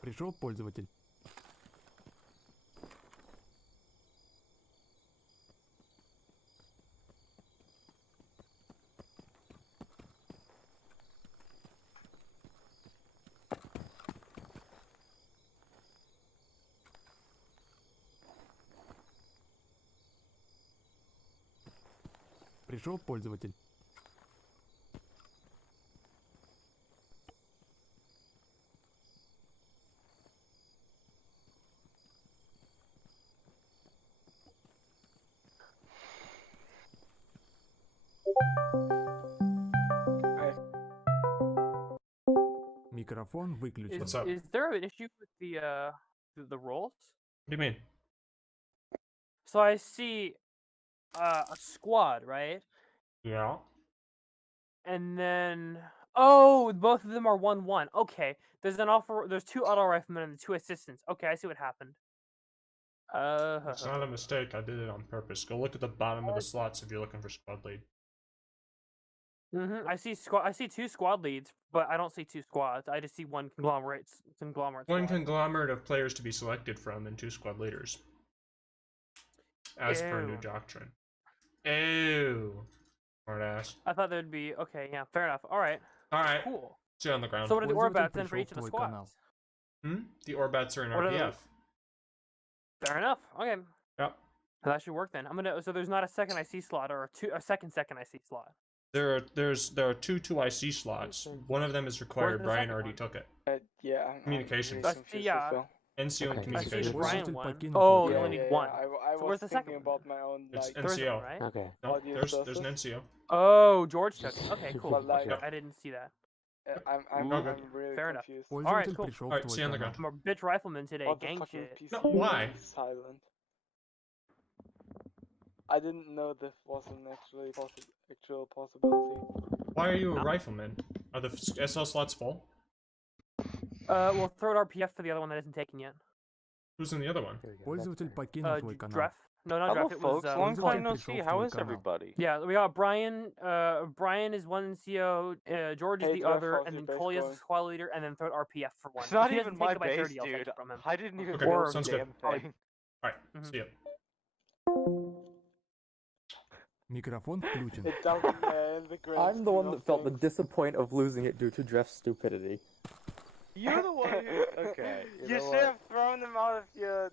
Пришел пользователь. Пришел пользователь. Микрофон выключен. What's up? Is there an issue with the roles? What do you mean? So I see a squad, right? Yeah. And then both of them are 1-1. Okay. There's two auto riflemen and 2 assistants. Okay, I see what happened. It's not a mistake, I did it on purpose. Go look at the bottom of the slots if you're looking for squad lead. I see 2 squad leads, but I don't see 2 squads. I just see one conglomerate One squad. conglomerate of players to be selected from and 2 squad leaders. As per new doctrine. Ew. Smart ass. I thought there'd be yeah, fair enough. Alright. Alright. Cool. See you on the ground. So what are the Пользователь orbats then for пришел each в of the твой канал. squads? The orbats are in What are RPF. Fair enough. Okay. Yep. That should work then. So there's not a second IC slot or a second IC slot. There are two IC slots. One of them is required. the Brian second already one? took it. Yeah. Communications. That's NCO NCO and I see communications. the Brian one. покинул Oh, твой you канал. only need one. I So was where's the second thinking one? about my own It's like. There isn't NCO. one, right? Okay. No, audio there's an sources. NCO. Oh, George took it. Okay, cool. But, like, I didn't see that. I'm Okay. really Fair enough. confused. Пользователь cool. пришел в Alright, твой see you on the канал. ground. I'm a bitch rifleman today. What the Gang fucking shit. PC No, why? is silent. I didn't know this was an actual possibility. Why are you a rifleman? Are the SL slots full? We'll throw an RPF for the other one that isn't taken yet. Who's in the other one? There we go. Пользователь That's покинул твой канал. Dreff. No, not Hello, Dreff. It was folks. Long Пользователь time no пришел see. в How твой is канал. everybody? Yeah, we got Brian. Brian is one NCO. George is Hey, the Dreff, other, how's and your then base Coley is the going? squad leader, and then third RPF for one. It's not If he doesn't even take my it by base, 30, I'll take dude. it from him. I didn't even Okay, build sounds the good. damn thing. Alright, Mhm. see ya. Микрофон включен. It doesn't in the grand I'm the one scheme that of felt the things. disappoint of losing it due to Jeff's stupidity. You're the one who... Okay. You know should what? have thrown him out of your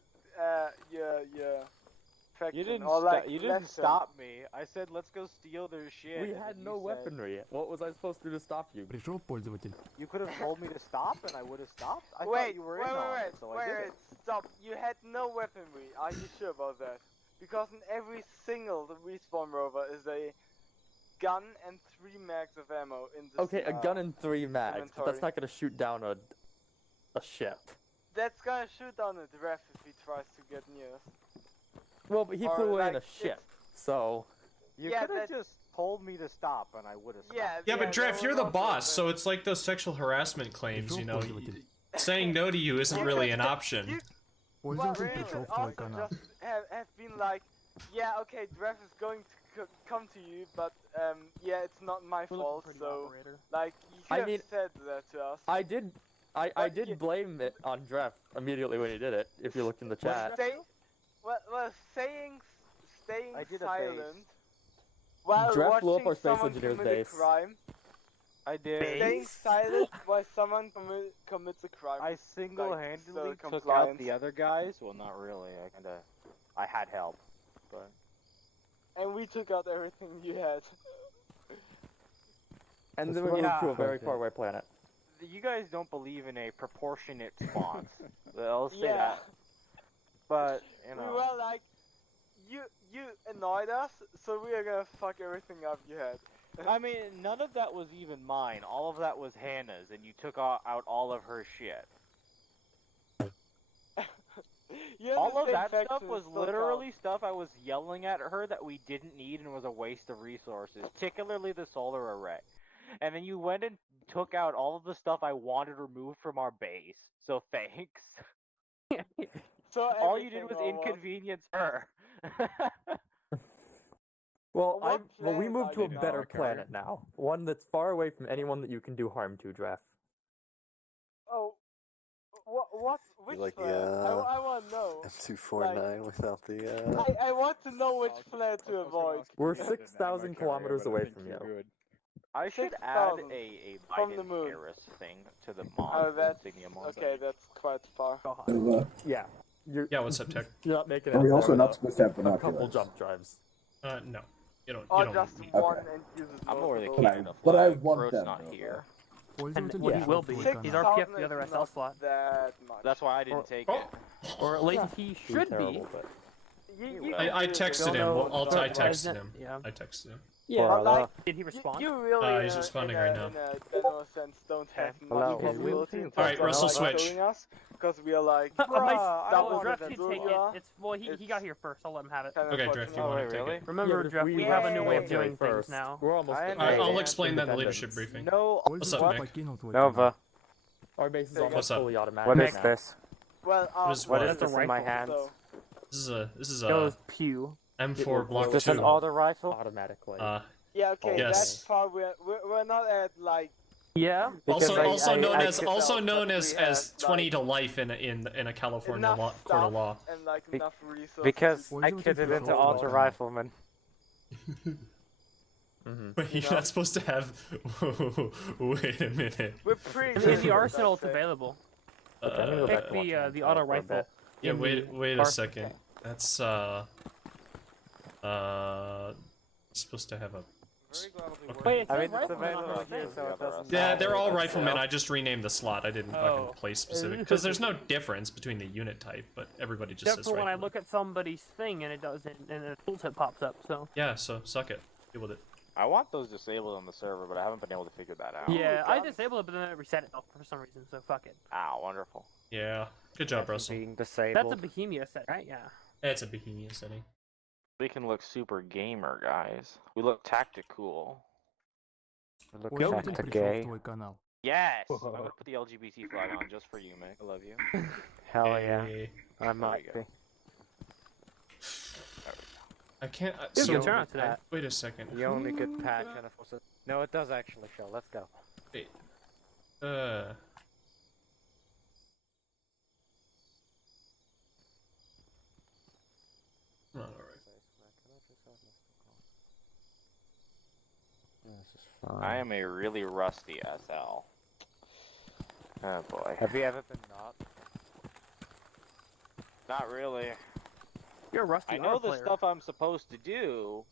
faction. You didn't, or like you didn't left him. stop me. I said, let's go steal their shit. We and had then no you said- weaponry. What was I supposed to do to stop you? Пришел пользователь. You could have told me to stop, and I would have stopped. I Wait, thought you were in on it, so I did it. stop. You had no weaponry. Are you sure about that? Because in every single respawn rover is a gun and 3 mags of ammo in this. Okay, a gun and 3 mags, but that's inventory. not gonna shoot down a ship. That's gonna shoot down a Dreff if he tries to get near us. Well, but he Or, flew away in like, a ship, so... You Yeah, could have that- just told me to stop, and I would have stopped. Yeah. Yeah, but that Dreff, would you're the also boss, so been- it's like those sexual harassment claims, Пришел you know. пользователь. Saying no to you isn't really an you- option. Well, Пользователь you пришел could в твой also канал. just have been like, yeah, okay, Dreff is going to come to you, but yeah, it's not my We're looking fault, for the so operator. like you I could have mean, said that to us. I did But you- blame it on Dreff immediately when he did it, if you looked in the chat. Staying I did a silent base. while Dreff blew up watching our space someone engineer's commit base. a crime. I did. Staying silent while someone commits a crime. I single-handedly so took out compliant. the other guys. Well, not really. I had help, but And we took out everything you had. And That's then we what moved I to a was very thinking. far away planet. you guys don't believe in a proportionate response. I'll say Yeah. that. But you We know, were like, you annoyed us, so we are gonna fuck everything up you had. I mean, none of that was even mine. All of that was Hannah's, and you took out all of her shit. You're in All the of same that stuff faction, was still literally stuff I was yelling at her that we didn't need and was a waste of resources, particularly the solar array. And then you went and took out all of the stuff I wanted removed from our base. So thanks. counts. So All you did everything was almost. inconvenience her. Well, What we planet moved are to a you now, better Ricardo? planet now. One that's far away from anyone that you can do harm to, Dreff. Oh, What? Which like, flag? yeah. I want to know. M249 without the I want to know which flag to avoid. We're 6,000 kilometers away from you. I should 6,000 add a from the Biden moon. Harris thing to the Oh, mod. that's insignia mod. okay. That's quite far. Yeah. You're, Yeah, what's up, Tech? you're not making Are we it also there not without supposed to have a couple binoculars? jump drives. No. You don't. Or You just don't. one and use it. I'm not really multiple. carrying a But I flag. want Groot's them, not though, here. And Пользователь he перешел will в be. твой He's канал. RPF 6,000 the other is SL not slot. that much. That's why I didn't take it. Or at least he should be. Terrible, but You I really texted Don't him. know Well, the I texted president- him. Yeah. I texted him. Yeah. But like, Did he respond? you really, He's responding right now. in a general sense, don't have Hello. much visibility in Alright, terms of, Russell, like, switch. showing us, because we are like, I might "Bruh, I no, wanted Jeff to can do take ya." it. It's well, he got here first. I'll let him have it. Kinda Okay, Jeff, unfortunate. you Oh, want wait, to take really? it? Remember, Yeah, but if Jeff, we we have a new way of Yay. doing things first, now. we're almost. I at understand. I'll full explain that in the independence. leadership briefing. No. What's up, Пользователь Nick? покинул твой Nova, канал. Our base is What's almost up? fully automatic. what is now. this? Well, Is What what? is this in my hands? so, This is Goes a Pew. M4 Is Block Is this an 2. auto rifle? Automatically. yeah, okay, Yes. that's far we're not at, like, Yeah. Because Also known I as could- also known we as have, 20 like, to life in a California enough court stuff of law. and, like, Be- enough resources. Because Well, I you kitted would into prefer auto auto. rifleman. But you're know? not supposed to have. Wait a minute. We're pretty In good, the I'd arsenal, it's say. available. Okay, I'm gonna go back Pick to watching the that auto for a rifle. bit. Yeah, in wait the a arsenal. second. That's supposed to have a. Very glad we Okay. worked. Wait, it I says mean, it's rifleman on available the here, thing. so it doesn't Yeah, matter. they're all It's riflemen. still- I just renamed the slot. I didn't Oh. fucking place specific because there's no difference between the unit type, but everybody just Except says for when I rifleman. look at somebody's thing and it doesn't, and a tooltip pops up. So Yeah, so suck it. Deal with it. I want those disabled on the server, but I haven't been able to figure that out. yeah, I God. disabled it, but then it reset itself for some reason. So fuck it. Ah, wonderful. Yeah. Good job, From Russell. Being That's disabled. a Bohemia set, right? Yeah. It's a Bohemia setting. We can look super gamer, guys. We look tactical. Look Пользователь at the пришел в gay. твой канал. Yes! I'm gonna put the LGBT flag on just for you, Mick. I love you. Hell yeah. Hey, I might go. be. I can't. It's a So good turnout today. wait a second. The only good patch and it was a... No, it does actually show. Let's go. Uh. Not alright. This is fine. I am a really rusty SL. Oh boy. Have you ever been not? Not really. You're a rusty I know auto the player. stuff I'm supposed to do.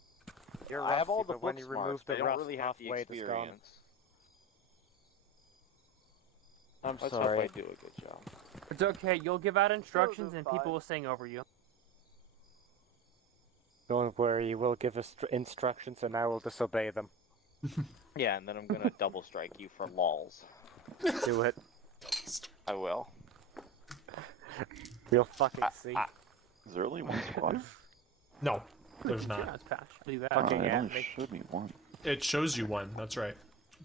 You're I have all rusty, the but when book you smarts, remove but the I don't rust, really have the halfway it's gone. experience. I'm Let's sorry. hope I do a good job. It's okay. You'll give out instructions and people fine. will sing over you. Don't worry, you will give us instructions and I will disobey them. Yeah, and then I'm gonna double strike you for lols. Do it. I will. We'll fucking see. Is there only one squad? No, there's not. Turnouts patch. Do that. Fucking it at only me. should be one. It shows you one. That's right.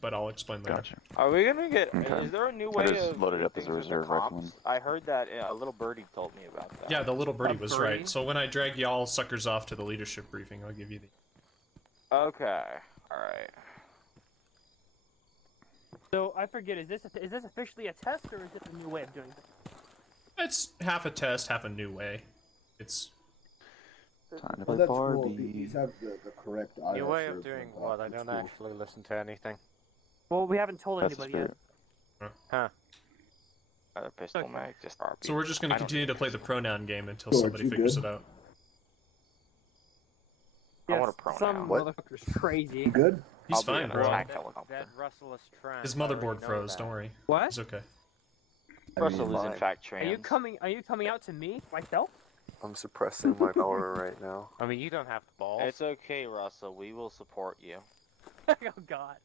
But I'll explain later. Gotcha. Are we gonna get? Okay. Is there a new I way just of loaded doing up as a things with the reserve comps? rifleman. I heard that a little birdie told me about that. Yeah, the little birdie A was birdie? right. So when I drag y'all suckers off to the leadership briefing, I'll give you the. Okay. All right. So I forget. Is this officially a test or is this a new way of doing things? It's half a test, half a new way. It's. Time to Oh, play that's cool. Barbie. These have the correct New way of ISO doing for what? I it's don't cool. actually listen to anything. Well, we haven't told That's the anybody yet. spirit. Another pistol Okay. mag, just RP. So we're just gonna I don't continue to think play it's- the pronoun game until George, somebody you figures good? it out. I want a Yes, pronoun. Some What? motherfucker's crazy. You good? He's I'll be fine, an bro. attack That helicopter. Russell is trans. His I already motherboard know froze. that. Don't worry. What? He's okay. I mean, Russell is in fine. fact Are you trans. coming out to me myself? I'm suppressing my power right now. I mean, you don't have the balls. It's okay, Russell. We will support you. Oh God.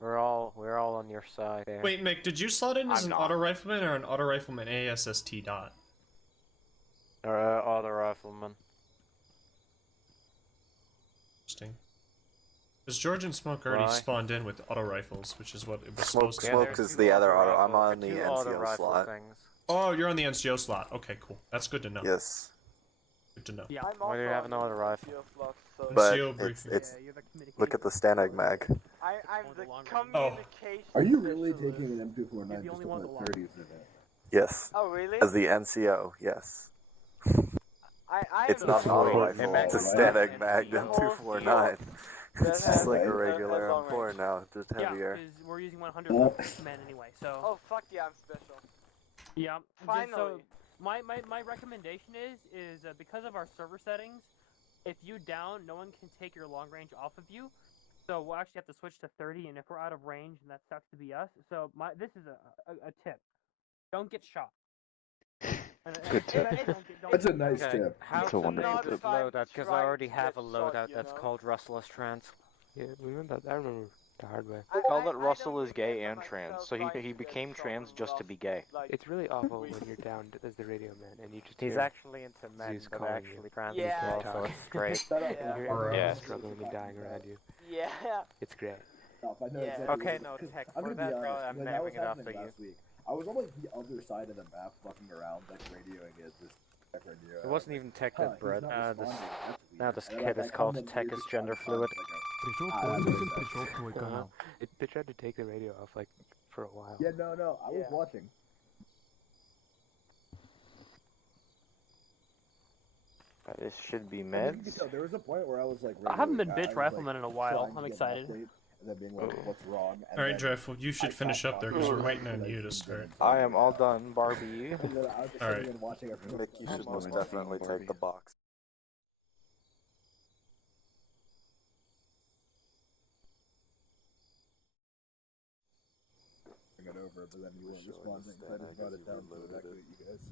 We're all on your side here. Wait, Mick, did you slot in as I'm an not. auto rifleman or an auto rifleman ASST dot? Other rifleman. Interesting. Because George and Smoke already Why? spawned in with auto rifles, which is what it was Smoke, supposed to. Yeah, Smoke there's is two the other auto. rifle- I'm on two the auto NCO rifle slot. things. Oh, you're on the NCO slot. Okay, cool. That's good to know. Yes, Good to know. Yeah. I'm Why do you also have an on auto the rifle? NCO slot, so but NCO it's briefing. it's Yeah, you're the communication look at the Stanag mag. I'm with the the long range. communication. Are you really specialist. taking an M249 You're the just only to one put with the 30s in it? Yes. Oh really? As the NCO, yes. I It's am not an the auto only rifle. one It's a that static has Magnum the whole 249. field It's that just has like a a regular long M4 range. now, just Yeah, heavier. because we're using 100 men anyway, so. Oh fuck yeah, I'm special. Yeah. Finally. So my recommendation is because of our server settings, if you down, no one can take your long range off of you. So we'll actually have to switch to 30, and if we're out of range, and that sucks to be us. So this is a tip: don't get shot. Good tip. That's a nice Okay, tip. how That's a to name wonderful this tip. loadout? Because I Tried already to have a get shot, loadout you that's know? called Rustless Trans. Yeah, we remember that. I remember the hard way. Call it I Russell don't is gay remember and trans, myself so trying he to became get shot trans in just to last, be gay. like, It's really awful weeks. when you're down as the radio man and you just He's hear actually into men, Zeus but calling actually you. trans Yeah, as well, so yeah. it's great. Shut up, Yeah. Ralph. I Or, know yeah. exactly struggling what and you're dying talking around about. you. Yeah. It's great. Ralph, I know Yeah. exactly Okay, what no, you're- tech, I'm for gonna be that, bro, honest, I'm when that hammering was it off happening for you. last week, I was on like the other side of the map fucking around, like radioing it, just tech radio. It wasn't even tech Huh, that he's bred. not This responding, that's now weird. this And kid then is I called come in Tech here is just gender on fluid. like Пришел that's пользователь, makes пришел в твой канал. They tried to take the radio off like for a while. Yeah, no, I was Yeah. watching. This should be And you can meds. tell, there was a point where I was like, I haven't been radioing, bitch I was, rifleman in a like, while. trying to I'm get an excited. update, and then being like, what's wrong? And Alright, then Dreadful, you should I finish stopped up there because talking we're waiting and on I you to just start. didn't I talk am all about done, Barbie. it. And then I was just Alright. sitting and watching everyone. Nick, you should most Almost definitely Barbie. take the box. Bring it over, but then you weren't Sure, responding, so I understand, just brought I it guess down you to reloaded evacuate you guys.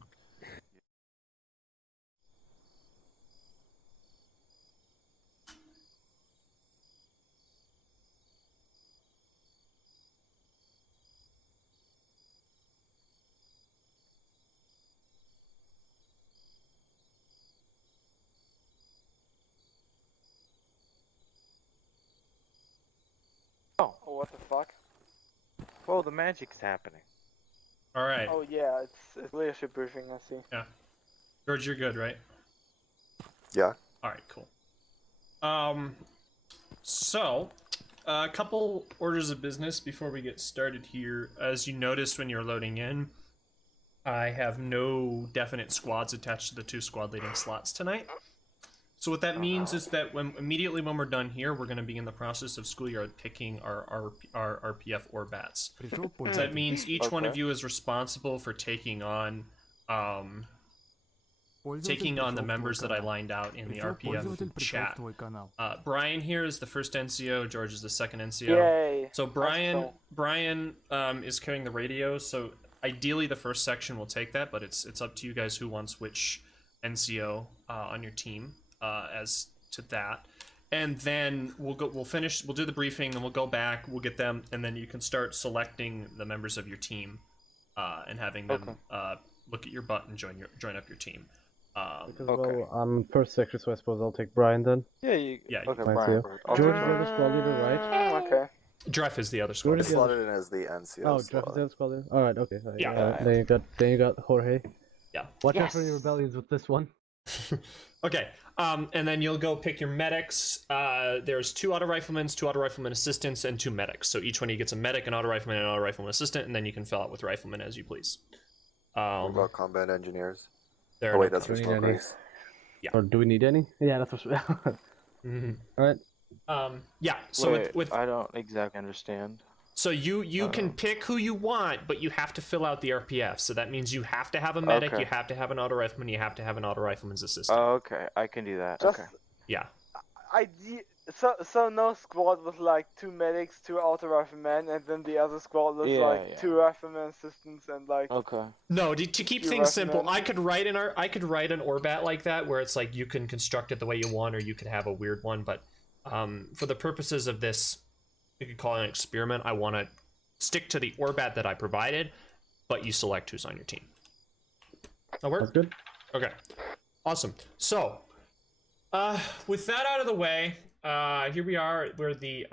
Oh, what the fuck? Whoa, the magic's happening. Alright, Oh yeah, it's leadership briefing. I see. George, you're good, right? Yeah. Alright, cool. So, a couple orders of business before we get started here. As you noticed when you're loading in, I have no definite squads attached to the 2 squad leading slots tonight. So what that means is that immediately when we're done here, we're going to be in the process of schoolyard picking our RPF or bats. Пришел So that пользователь. means each one of Okay. you is responsible for taking on Пользователь the пришел в твой members that I канал. lined out in the Пришел пользователь, RPF пришел в chat. твой канал. Brian here is the first NCO, George is the second NCO. Yay! So Brian Awesome. is carrying the radio, so ideally the first section will take that, but it's up to you guys who wants which NCO on your team as to that. And then we'll do the briefing, then we'll go back, we'll get them, and then you can start selecting the members of your team and having them look at your butt and join up your team. Because, Okay. well, I'm first sector, so I suppose I'll take Brian then. Yeah, you. Yeah, Okay, Thank Brian. you. I'll George, take you're the squad leader, right? Okay. Dreff is the other Where squad. did It's the other- slotted in as the NCO Oh, slot. Jeff is the other squad leader? Alright, okay. Yeah. Then you got Jorge. Yeah. Watch out Yes. for any rebellions with this one. Okay, and then you'll go pick your medics. There's 2 auto riflemen, 2 auto rifleman assistants, and 2 medics. So each one of you gets a medic, an auto rifleman, and an auto rifleman assistant, and then you can fill out with riflemen as you please. What about combat engineers? There Oh are wait, no that's for Do we need smoke any? race. Or do we need any? Yeah, that's what. Mhm. Alright. Yeah. So Wait, with I don't exactly understand. so you can pick who you want, but you have to fill out the RPF. So that means you have to have a medic, Okay. you have to have an auto rifleman, you have to have an auto rifleman's assistant. Oh, okay, I can do that. Just Okay. Yeah. so no squad was like 2 medics, 2 auto riflemen, and then the other squad was Yeah, like yeah. 2 riflemen assistants and like. Okay. No, to keep You things simple, recommend- I could write an Orbat like that where it's like you can construct it the way you want, or you could have a weird one. But for the purposes of this, you could call it an experiment. I want to stick to the Orbat that I provided, but you select who's on your team. That work? That's good. Okay, awesome. So, with that out of the way, here we are. We're the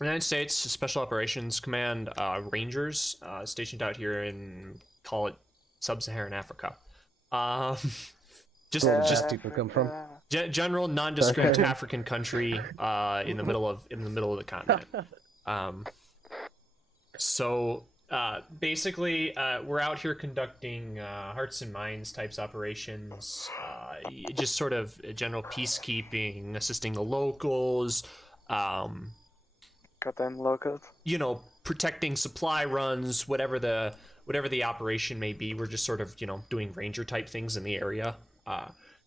United States Special Operations Command Rangers, stationed out here in, call it, sub-Saharan Africa. Just Where just people come from. general nondescript African country in the middle of the continent. So basically, we're out here conducting hearts and minds types operations, just sort of general peacekeeping, assisting the locals, Goddamn locals. you know, protecting supply runs, whatever the operation may be. We're just sort of, you know, doing ranger type things in the area.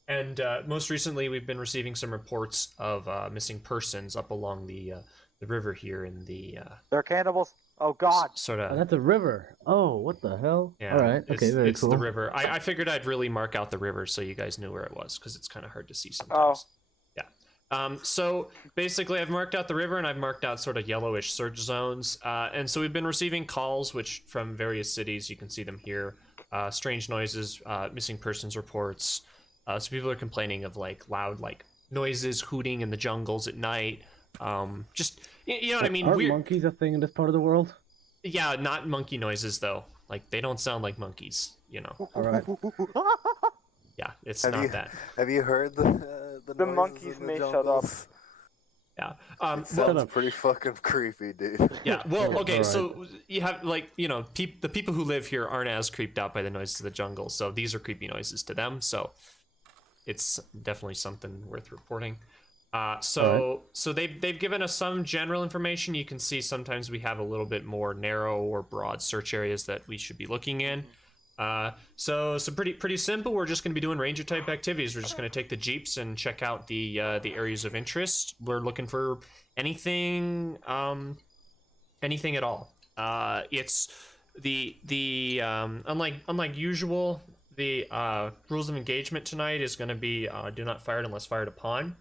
And most recently, we've been receiving some reports of missing persons up along the river here in the They're cannibals. Oh God. sort Oh, of. that's a river. Oh, what the hell? Yeah, All right. Okay, very it's cool. the river. I figured I'd really mark out the river so you guys knew where it was, because it's kind of hard to see sometimes. Yeah. So basically, I've marked out the river and I've marked out sort of yellowish search zones. And so we've been receiving calls, which from various cities, you can see them here. Strange noises, missing persons reports. So people are complaining of like loud like noises, hooting in the jungles at night. Just you know what I mean? Aren't Weird. monkeys a thing in this part of the world? Yeah, not monkey noises though. Like they don't sound like monkeys, you know. All right. Yeah, it's Have not you that. have you heard the The noises monkeys in the may shut jungles? Yeah. It sounds pretty fucking creepy, dude. Yeah. Well, Oh, okay. alright. So you have like you know the people who live here aren't as creeped out by the noises of the jungle, so these are creepy noises to them. So it's definitely something worth reporting. So they've given us some general information. You can see sometimes we have a little bit more narrow or broad search areas that we should be looking in. So pretty simple. We're just going to be doing ranger type activities. We're just going to take the jeeps and check out the areas of interest. We're looking for anything at all. It's the unlike usual. The rules of engagement tonight is going to be do not fire unless fired upon.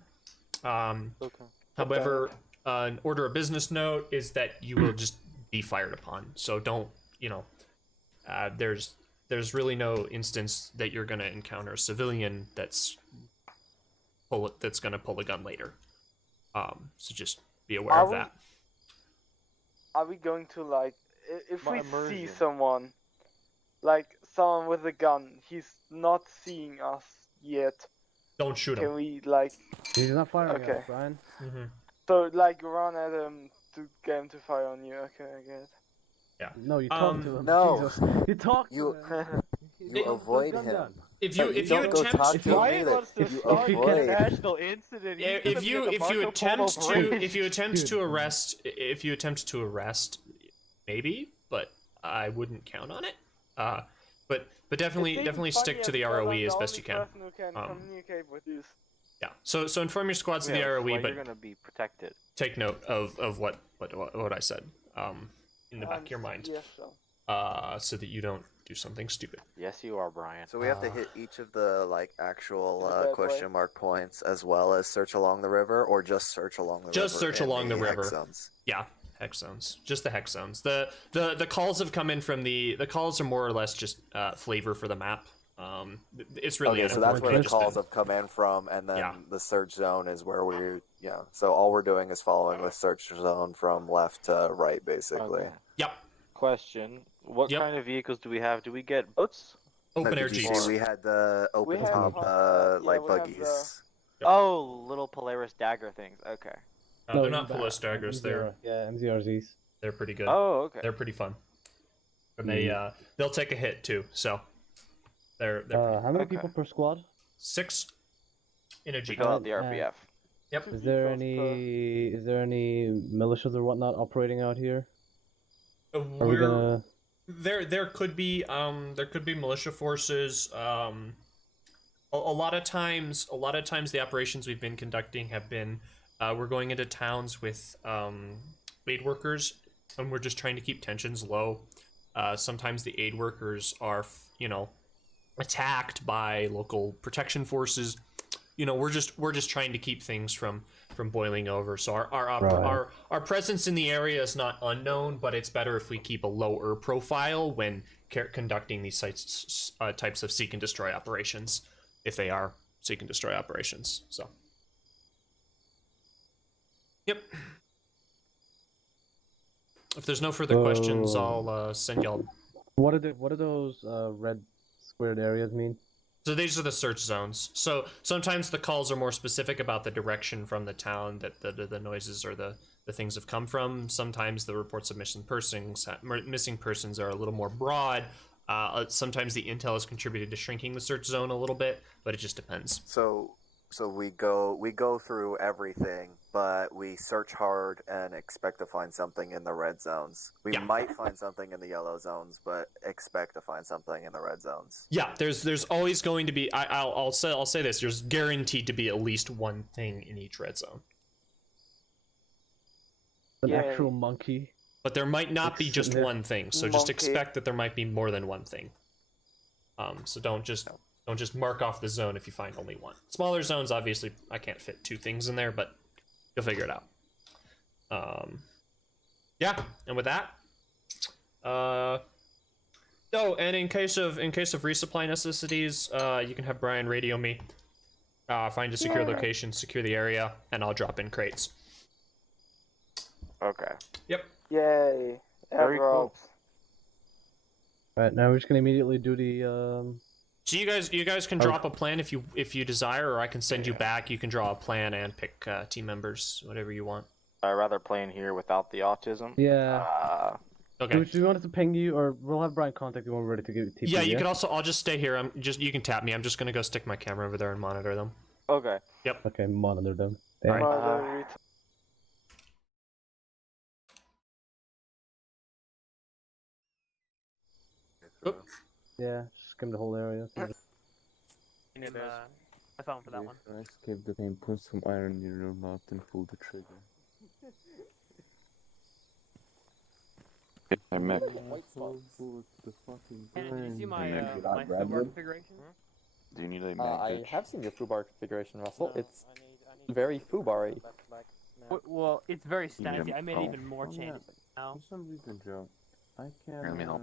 However, an order of business note is that you will just be fired upon. So don't, you know, there's really no instance that you're going to encounter a civilian that's going to pull a gun later. So just be aware of that. Are we going to like if we see Immersion. someone with a gun, he's not seeing us yet. Don't shoot Can him. we like He's not firing at Okay. us, Brian. Mm-hmm. so like run at him to get him to fire on you? Okay, I get it. Yeah. No, you talk to him. No. Jesus. You talk You to him. you avoid him. If you don't go talk attempt to him either. You avoid. National incident. if you attempt to arrest, maybe, but I wouldn't count on it. But definitely stick to the ROE as best you can. Person who can communicate with you. Yeah. So inform your squads to the ROE, but you're gonna be protected. take note of what I said in the back of your mind, Yes, so. so that you don't do something stupid. Yes, you are, Brian. So we have to hit each of the like actual That way. question mark points as well as search along the river, or just search along the river. Just search in along the river. hex zones? Yeah, hex zones. Just the hex zones. The calls have come in from the calls are more or less just flavor for the map. It's really Okay, so that's where the just calls been- have come in from, and then Yeah. the search zone is where so all we're doing is following the search zone from left to right, basically. Okay. Yep. Question: what Yep. kind of vehicles do we have? Do we get boats? Open Now, air did you jeeps. see we had the open have, top like we have buggies. Yep. Oh, little Polaris dagger things. Okay. They're not Polaris daggers. They're MZRZs. they're pretty good. Oh, okay. They're pretty fun. And they'll take a hit too. So they're How many Okay. people per squad? 6 in a We jeep. call out the RPF. Yep. Is there any militias or whatnot operating out here? Are we gonna? There could be militia forces. A lot of times the operations we've been conducting have been we're going into towns with aid workers, and we're just trying to keep tensions low. Sometimes the aid workers are attacked by local protection forces. We're just trying to keep things from boiling over. So our presence in the area is not unknown, but it's better if we keep a lower profile when conducting these types of seek and destroy operations, if they are seek and destroy operations. So, yep. If there's no further questions, I'll send y'all. What do those red squared areas mean? So these are the search zones. So sometimes the calls are more specific about the direction from the town that the noises or the things have come from. Sometimes the reports of missing persons are a little more broad. Sometimes the intel has contributed to shrinking the search zone a little bit, but it just depends. So we go through everything, but we search hard and expect to find something in the red zones. We might find something in the yellow zones, but expect to find something in the red zones. Yeah, there's always going to be. I'll say this. There's guaranteed to be at least one thing in each red zone. An actual monkey. But there might not be just one thing, so just Monkey. expect that there might be more than one thing. So don't just mark off the zone if you find only one. Smaller zones, obviously, I can't fit 2 things in there, but you'll figure it out. Yeah, and with that, oh, and in case of resupply necessities, you can have Brian radio me, find a secure location, secure the area, and I'll drop in crates. Okay. Yep. Yay. Very cool. Right, now we're just gonna immediately do the So you guys can drop a plan if you desire, or I can send you back. You can draw a plan and pick team members, whatever you want. I'd rather play in here without the autism. Yeah. Okay. Do you want us to ping you, or we'll have Brian contact you when we're ready to give TP? Yeah, you can also. I'll just stay here. You can tap me. I'm just gonna go stick my camera over there and monitor them. Okay. Yep. Okay, monitor them. All right. Yeah, skim the whole area. I found for that one. I escape the game, put some iron in your mouth and pull the trigger. I met. Did you see my football configuration? Do you need a mag I bitch? have seen your foobar configuration, Russell. It's very foobar-y. Well, it's very You need snazzy. I made oh. even more changes now. For some reason, Joe, I can't. Here, let me help.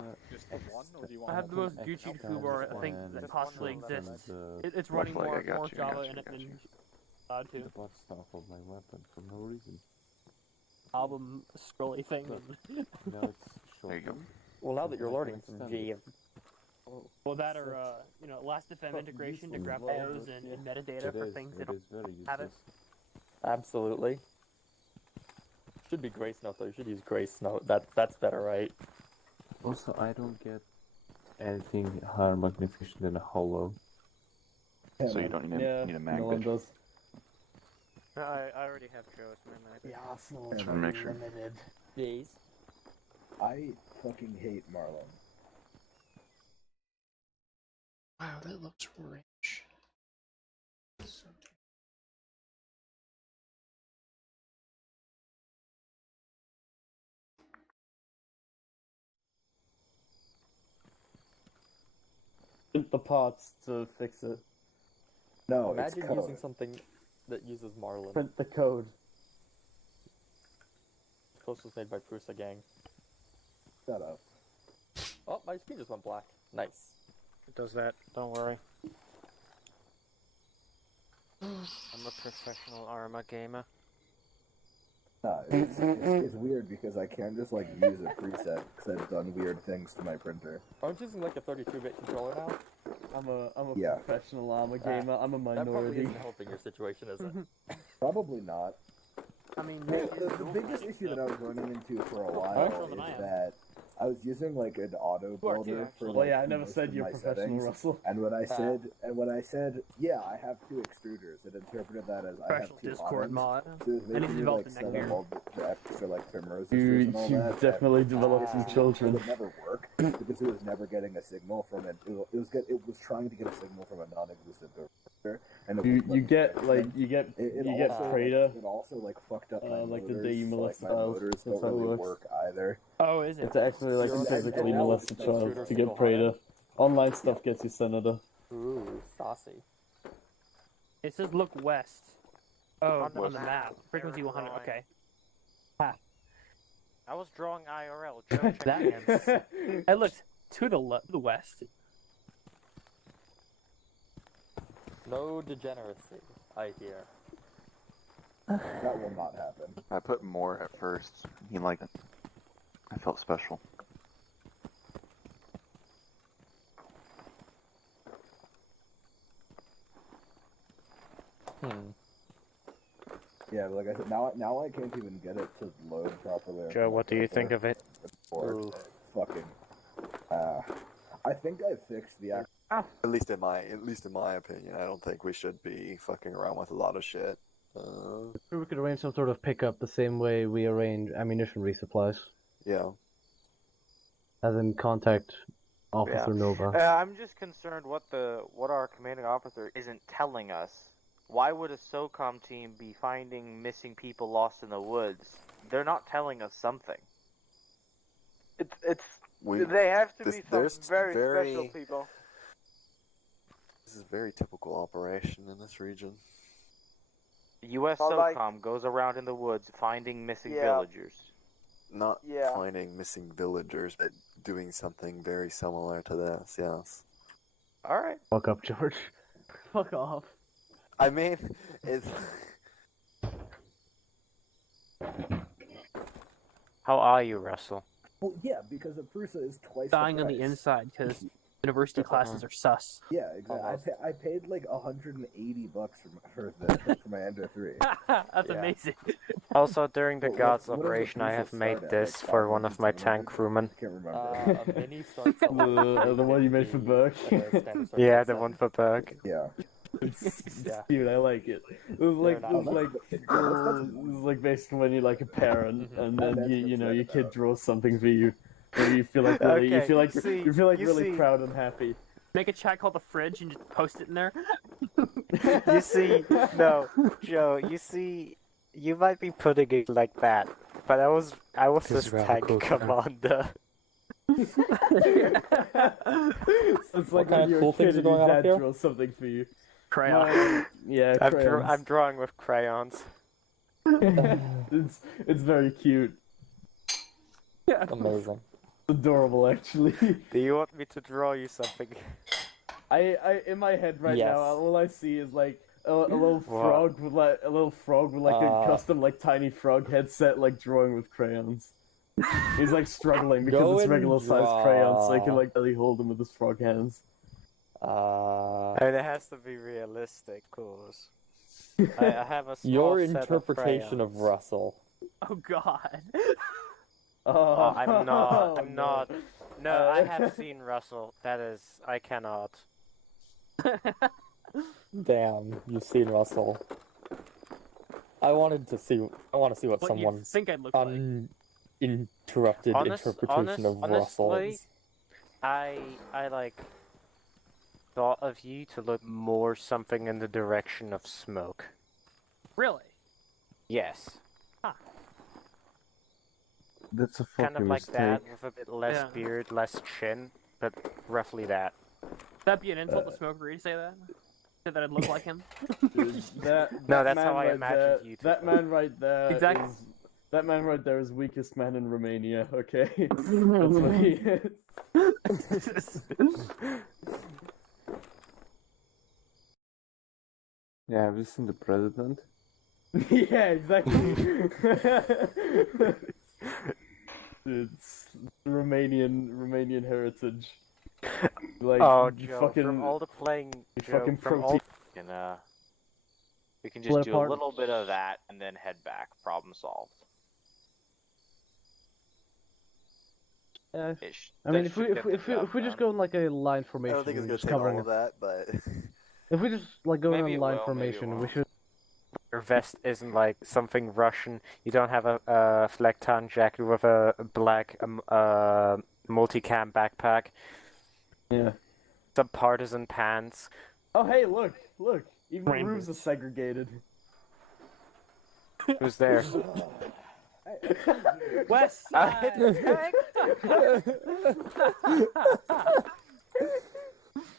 I have the most Gucci foobar I think that possibly exists. It's running Much like more, I got more you, I Java got in you, it I got than you. Cloud 2. The butt stuff of my weapon for no reason. Album scrolly thing. Now it's short. There you go. Well, now that you're learning from G, Well, that or last FM integration to grab those and metadata for things that It is very have it. useless. absolutely. Should be Grace Note though. You should use Grace Note. That's better, right? Also, I don't get anything higher magnification than a hollow. So you don't need a mag no one bitch. does. I already have Joe's my mag. Yeah, Just wanna make sure. Jeez. I fucking hate Marlon. Wow, that looks rich. The parts to fix it. No, Imagine it's code. using something that uses Marlin. Print the code. Post was made by Prusa Gang. Shut up. Oh, my screen just went black. Nice. It does that, don't worry. I'm a professional Arma gamer. Nah, it's weird because I can't just like use a preset because I've done weird things to my printer. Aren't you using like a 32-bit controller now? I'm a Yeah. professional Arma gamer. I'm a That probably minority. isn't helping your situation, is it? Probably not. I mean, Well, the biggest issue that I was running into for a while is that I was using like an auto builder for like Well, yeah, I never most said of you're my professional, settings. Russell. And when I said, yeah, I have 2 extruders, it interpreted that as I have Professional 2 Discord autos. mod. So it was I need to making me develop like the set neck up all the extra like trim resistors You and all that. definitely and, developed some children. It would never work because it was never getting a signal from it. It was trying to get a signal from a non-existent receptor, and it wouldn't let You me get get like them. you get It you get also, Praetor. It also like fucked up my like the motors. day you so, molest like, a my child. motors That's don't how it really works. work either. Oh, is it? It's actually like And- physically and molest a that child was to get still Praetor. Online stuff gets you Senator. Ooh, saucy. It says look west. Oh, On the on the map. map. Frequency 100. Drawing. Okay. I was drawing IRL. Joe, check That it. ends. I looked to the west. No degeneracy, I hear. That will not happen. I put more at first. He liked it. I felt special. Yeah, but like I said, now I can't even get it to load properly. Joe, what do you think of it? Fucking. I think I fixed the. At least in my opinion, I don't think we should be fucking around with a lot of shit. We could arrange some sort of pickup the same way we arrange ammunition resupplies. Yeah. As in contact Officer Nova. I'm just concerned what our commanding officer isn't telling us. Why would a SOCOM team be finding missing people lost in the woods? They're not telling us something. They have to be some there's very special people. This is a very typical operation in this region. U.S. SOCOM goes around in the woods finding missing villagers. Not finding missing villagers, but doing something very similar to this, yes. Alright. Fuck up, George. Fuck off. I mean, it's... How are you, Russell? Well, yeah, because a Prusa is twice Dying the on the price. inside because university classes are sus. Yeah, exactly. I paid like $180 for my Ender 3. That's amazing. Also, during the What- Gods what does operation, the I Prusa have start made at? this Like for one of my 500? tank crewmen. I can't remember. A mini starts off The one you made for Burke. Yeah, the one for Berg. Yeah. It's cute, I like it. It was like basically when you're like a parent and then your kid draws something for you. And you feel like really, you feel like really proud and happy. Make a chat called the fridge and just post it in there. You see, no, Joe, you see, you might be putting it like that, but I was this tank commander. It's like kind when of you're cool a kid things are and your going on dad up here? draws something for you. Crayon. Yeah, I'm crayons. drawing with crayons. It's very cute. Yeah. Amazing. It's adorable, actually. Do you want me to draw you something? I in my head right Yes. now, all I see is like a little frog with like a custom like tiny frog headset, like drawing with crayons. He's like struggling because Go it's and regular sized crayons, so he can draw. like barely hold them with his frog hands. And it has to be realistic, course. I have a small Your set interpretation of crayons. Russell. Oh god. Oh, I'm not. No, I have seen Russell. That is, I cannot. Damn, you've seen Russell. I want to see what What you someone's think I'd look like? uninterrupted interpretation of Russell honestly, is. I like thought of you to look more something in the direction of smoke. Really? Yes. That's a fucking Kind of like mistake. that, with a bit less Yeah. beard, less chin, but roughly that. That'd be an insult to Smoke Reed to say that? Say that I'd look like him? No, that's how I imagined you to That look. man right there Exactly. is... That man right there is weakest man in Romania, okay? That's what he is. Yeah, have you seen the president? Yeah, exactly. It's Romanian heritage. Like, Oh, you Joe, fucking, from all the playing, you Joe, fucking from protein. all... We can Play just do apart. a little bit of that and then head back. Problem solved. Ish. I mean, That if we should get the job just done. go in like a line I formation, don't think it's and gonna just take covering all of it. that, but... If we just like go Maybe in it line will, maybe it formation, we won't. should. Your vest isn't like something Russian. You don't have a fleck-tan jacket with a black multicam backpack. Yeah. Some partisan pants. Oh hey, look! Even the Rainbow. rooms are segregated. Who's there? West Side!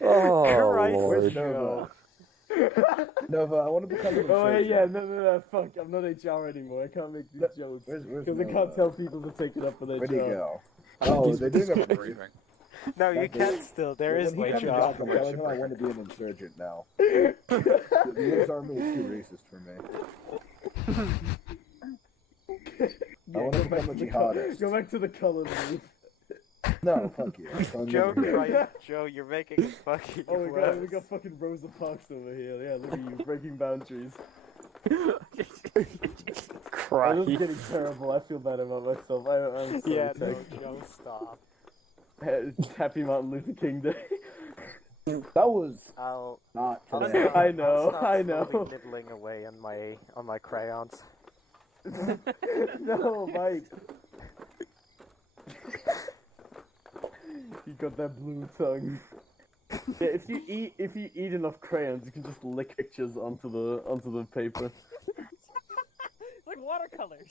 Oh, Christ, Where's Lord. Nova? Nova, I want to become an Oh insurgent. yeah, no, fuck! I'm not HR anymore. I can't make these jokes Where's because I Nova? can't tell people to take it up with Where'd he HR. go? Oh, they're doing a briefing. No, you can't still. There is When he comes HR. back, I'm telling him I want to be an insurgent now. The US Army is too racist for me. I want to become a jihadist. Go back to the color leaf. No, fuck you. I'm Joe, never here. right, Joe, you're making it fucking Oh my worse. god, we got fucking Rosa Parks over here. Yeah, look at you, breaking boundaries. Christ. This is getting terrible. I feel bad about myself. I'm sorry, Yeah, no, Tech. Joe, stop. Happy Martin Luther King Day. That was I'll not I'll today. start- I know, I'll start I know. slowly nibbling away on my crayons. No, Mike. You got that blue tongue. Yeah, if you eat enough crayons, you can just lick pictures onto the paper. Like watercolors.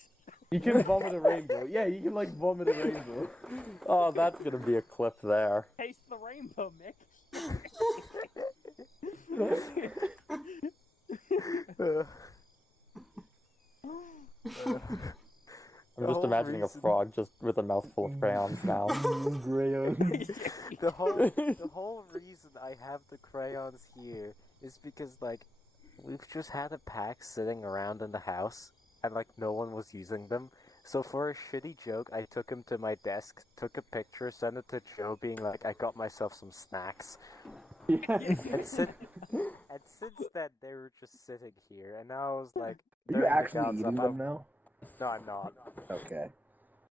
You can vomit a rainbow. Yeah, you can like vomit a rainbow. Oh, that's gonna be a clip there. Taste the rainbow, Mick. I'm just imagining a frog just with a mouthful of crayons now. The whole reason I have the crayons here is because like we've just had a pack sitting around in the house and like no one was using them. So for a shitty joke, I took him to my desk, took a picture, sent it to Joe, being like, I got myself some snacks. and since then, they were just sitting here, and now I was like, Are you "They're in the actually gods eating above." them now? No, I'm not. Okay.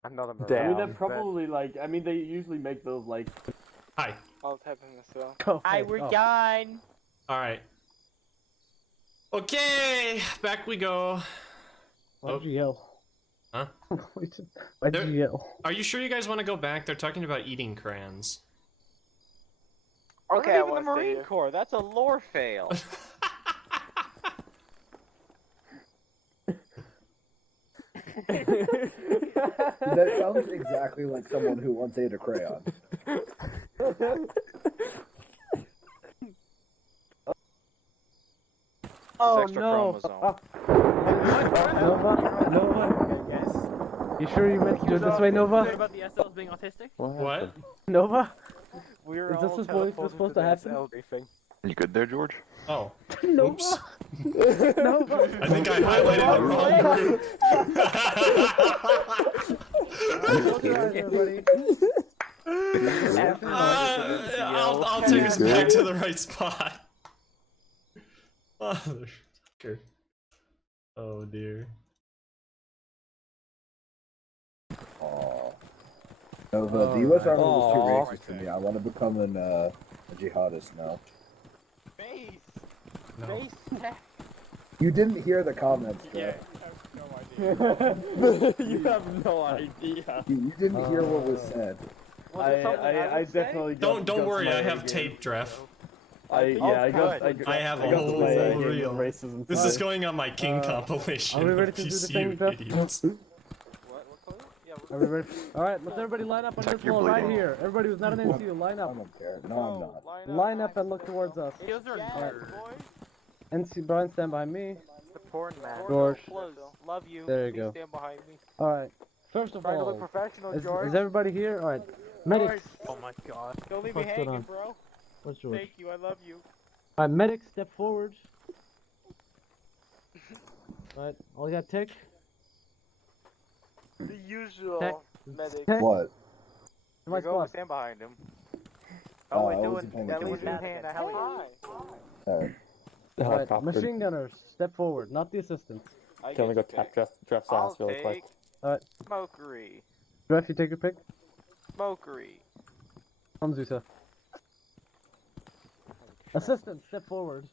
I'm not a marine. I mean, they're but- probably like. I mean, they usually make those like. Hi. I'll tap him as well. We're done. All right. Okay, back we go. Why did you yell? Huh? Why did you yell? Are you sure you guys want to go back? They're talking about eating crayons. Okay, I even the wanna stay Marine here. Corps. That's a lore fail. That sounds exactly like someone who once ate a crayon. Oh no! Nova? You sure you meant to do it this way, What Nova? about the SLs being autistic? What? Nova? We were Is this all what's telephoned supposed to to the happen? SL briefing. You good there, George? Oh. Nova? Oops. Nova? I think I highlighted the wrong group. Everybody. I'll take us back to the right spot. Motherfucker. Oh dear. Aww. Nova, the U.S. Army was too racist for me. I want to become a jihadist now. Face! No. Face! You didn't hear the comments, bro. You have no idea. You didn't hear what was said. I definitely got, Don't worry, my I have game. tape, Jeff. I have a whole reel. Racism This is side. going on my King compilation. are we ready of to do the PCU thing, Jeff? idiots. Are we ready? Alright, let's everybody line up on this you're wall right bleeding. here. Everybody who's not an NCU, line I up. don't care. No, I'm not. Line up and look towards us. Those are nerds. NC Brian, stand by me. The porn man. George. Close. Love you. There you Please go. stand behind me. Alright. First of Trying to look all, professional, is George. everybody here? Alright. Medics. Oh my god. Don't leave me What's going hanging, on? bro. What's George? Thank you. I love you. Alright, medics, step forward. Alright, all you got tick? The usual Tech. medic. What? My Go squad. stand behind him. Oh, and I doing wasn't paying at least attention. hand a heli. Alright. Alright, Helicopter. machine gunners, step forward, not the assistant. I Can we get go your tap pick. Jeff's I'll ass really quick? take Alright, Smokery. Jeff, you take your pick. Smokery. Come, Zusa. Assistant, step forward.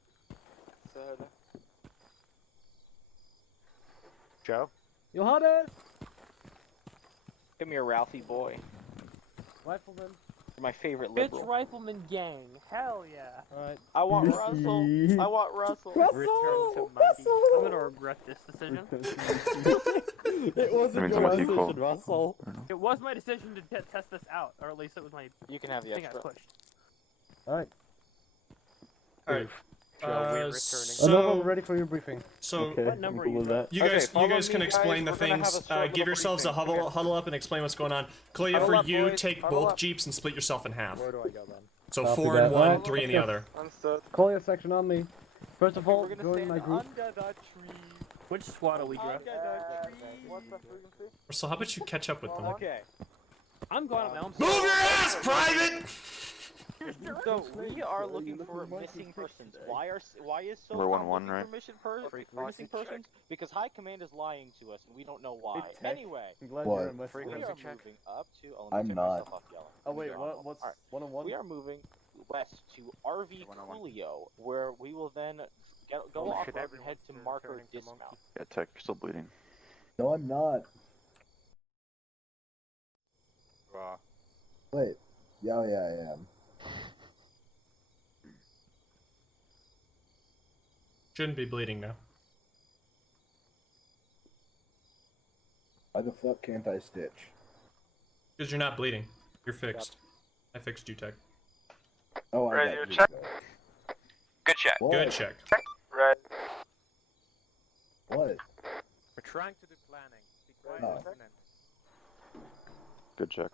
Joe? Johannes! Give me a Ralphie boy. Rifleman. You're my favorite Bitch liberal. Rifleman Gang. Hell yeah. Alright. I want Russell. I want Russell. Return to Mikey. I'm gonna regret this decision. It wasn't That means your I'm with you, Cole. decision, Russell. It was my decision to test this out, or at least it was my You can have the thing I extra. pushed. Alright. Alright. Another So, ready for your briefing. so What number are you? you Okay, guys follow can me, explain guys. the We're gonna have a things. short Give little yourselves a briefing. huddle up and explain what's going on. Kalia, Huddle for up, you, boys. take Huddle both up. jeeps and split yourself in half. Where do I go then? So Copy 4 that. in one, Alright. 3 in the other. Understood. Call your section on me. First of all, We're gonna join stand my group. under the tree. Which squad are we, Jeff? Under the tree. What's the frequency? So how about you catch up with them? Okay. I'm going on my own. Move your ass, Private! So we are looking for missing persons. Why is We're SOCOM 1-1, looking right? for missing persons? Because High Command is lying to us and we don't know why. Tech, Anyway, I'm glad What? you're in my we squad. are moving up to. Oh, let me I'm check not. myself off yellow. Oh wait, Sure, what's alright. 1-on-1? We are moving west to RV Coolio, where we will then go Holy off shit, road and everyone's head to marker turning to dismount. monkey. Yeah, Tech, you're still bleeding. No, I'm not. Wait. Yeah, I am. Shouldn't be bleeding now. Why the fuck can't I stitch? Because you're not bleeding. You're fixed. I fixed you, Tech. Oh, I Radio got you. check. though. Good check. What? Good check. Right. What? We're trying to do planning. Be quiet, No. listening. Good check.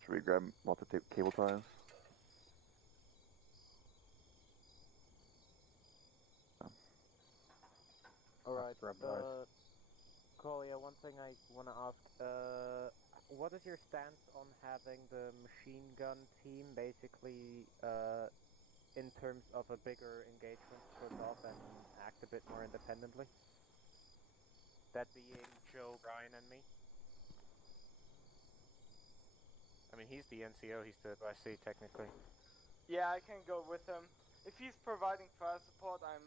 Should we grab multi-tape cable ties? Alright, Colia, one thing I want to ask, what is your stance on having the machine gun team basically, in terms of a bigger engagement, split off and act a bit more independently? That being Joe, Brian, and me? I mean, he's the NCO, he's the IC technically. Yeah, I can go with him. If he's providing fire support, I'm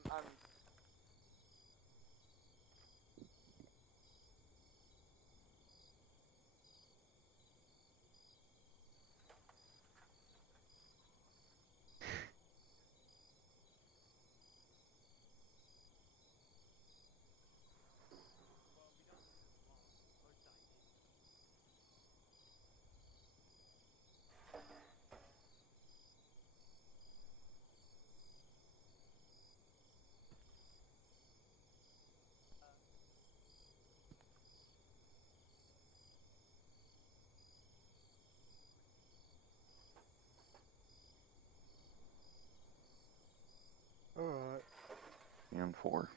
Alright. And 4.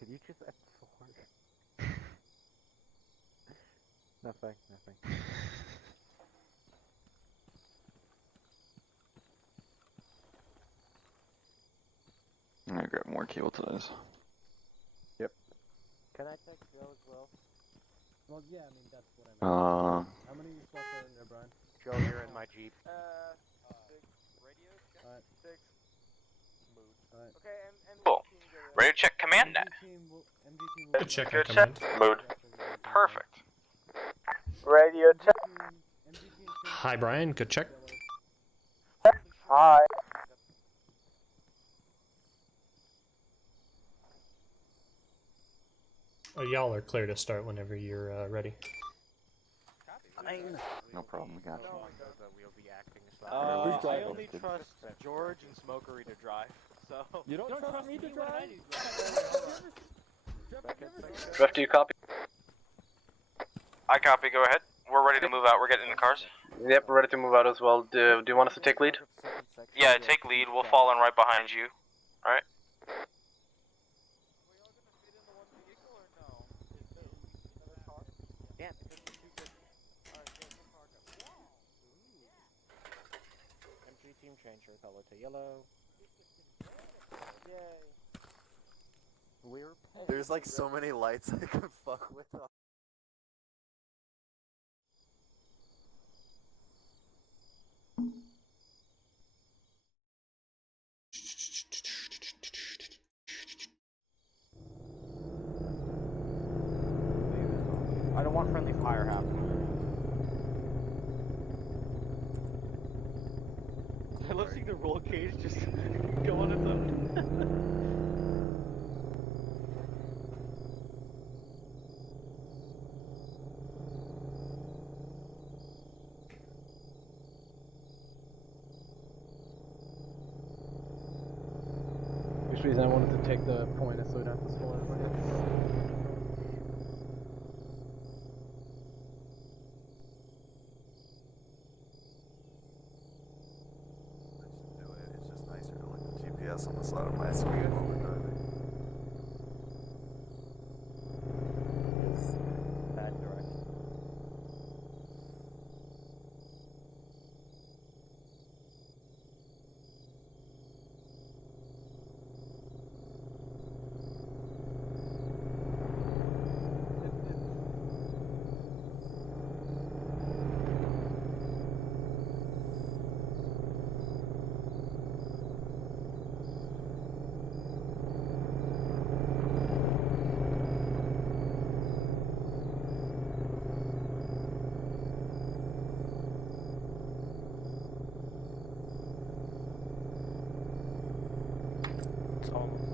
Did you just F4? Nothing. I'm gonna grab more cable ties. Can I take Joe as well? Well, yeah, I mean, that's what I meant. How many spots are in there, Brian? Joe, you're in my Jeep. 6 radio check. Alright. 6. Alright. Okay, and Cool. team get it. Radio check command net. Good check, Good command. Mood. Perfect. Radio check. Hi, Brian. Good check. Hi. Oh, y'all are clear to start whenever you're ready. No problem, we got you. I only trust George and Smokery to drive, so... You don't trust me to drive? Ref, do you copy? I copy, go ahead. We're ready to move out, we're getting in the cars. Yep, we're ready to move out as well. Do you want us to take lead? Yeah, take lead, we'll fall in right behind you. Alright? Yeah, MG team change your color to yellow. Yay. There's like so many lights I can fuck with. entire half. I love seeing the roll cage just go on its own. Which reason I wanted to take the point so we don't have to slow everybody. It's just nicer to look at the GPS on the side of my screen while we're driving. It's bad direction. It's almost.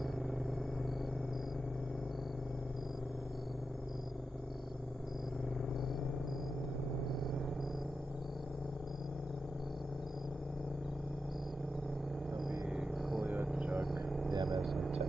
That'll be Coolio, Jug, DMS, and Tech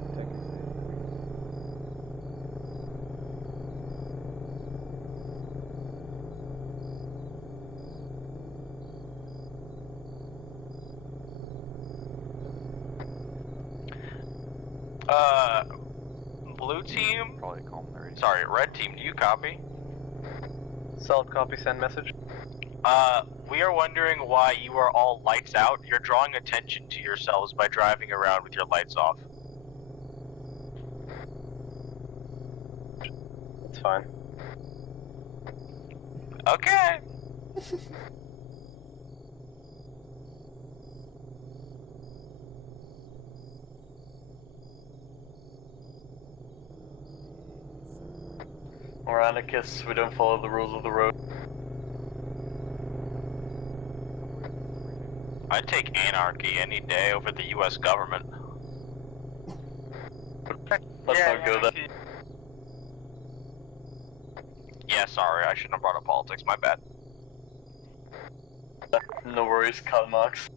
Blue team? Probably calm already. Sorry, red team, do you copy? Solid copy, send message. We are wondering why you are all lights out. You're drawing attention to yourselves by driving around with your lights off. It's fine. Okay. We're anarchists, we don't follow the rules of the road. I'd take anarchy any day over the US government. Let's not go there. Yeah, sorry, I shouldn't have brought up politics, my bad. No worries, Karl Marx.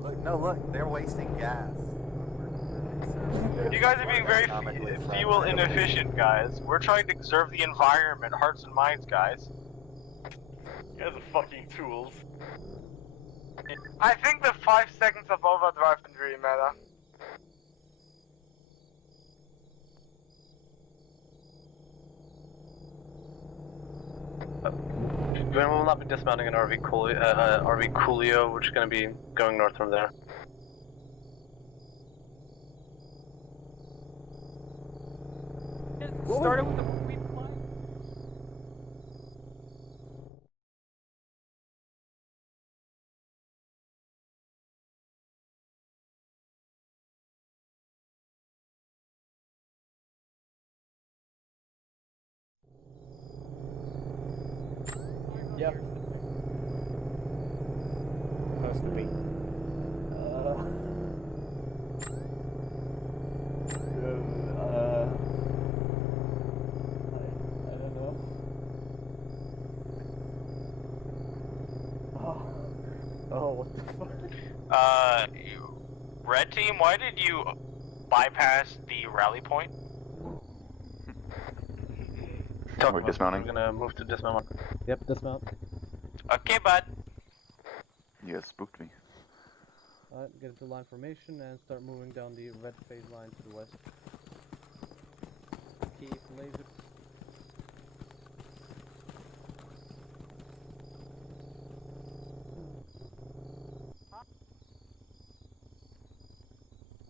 Look, no, look, they're wasting gas. You guys are being very fuel inefficient, guys. We're trying to conserve the environment, hearts and minds, guys. You guys are fucking tools. I think the 5 seconds of overdrive didn't really matter. We will not be dismounting an RV Coolio, which is going to be going north from there. It started with the weed fly. Yep. How's the beat? I don't know. Oh, what the fuck? Red team, why did you bypass the rally point? Are we dismounting? I'm gonna move to dismount. Yep, dismount. Okay, bud. You guys spooked me. Alright, get into line formation and start moving down the red phase line to the west. Keep laser.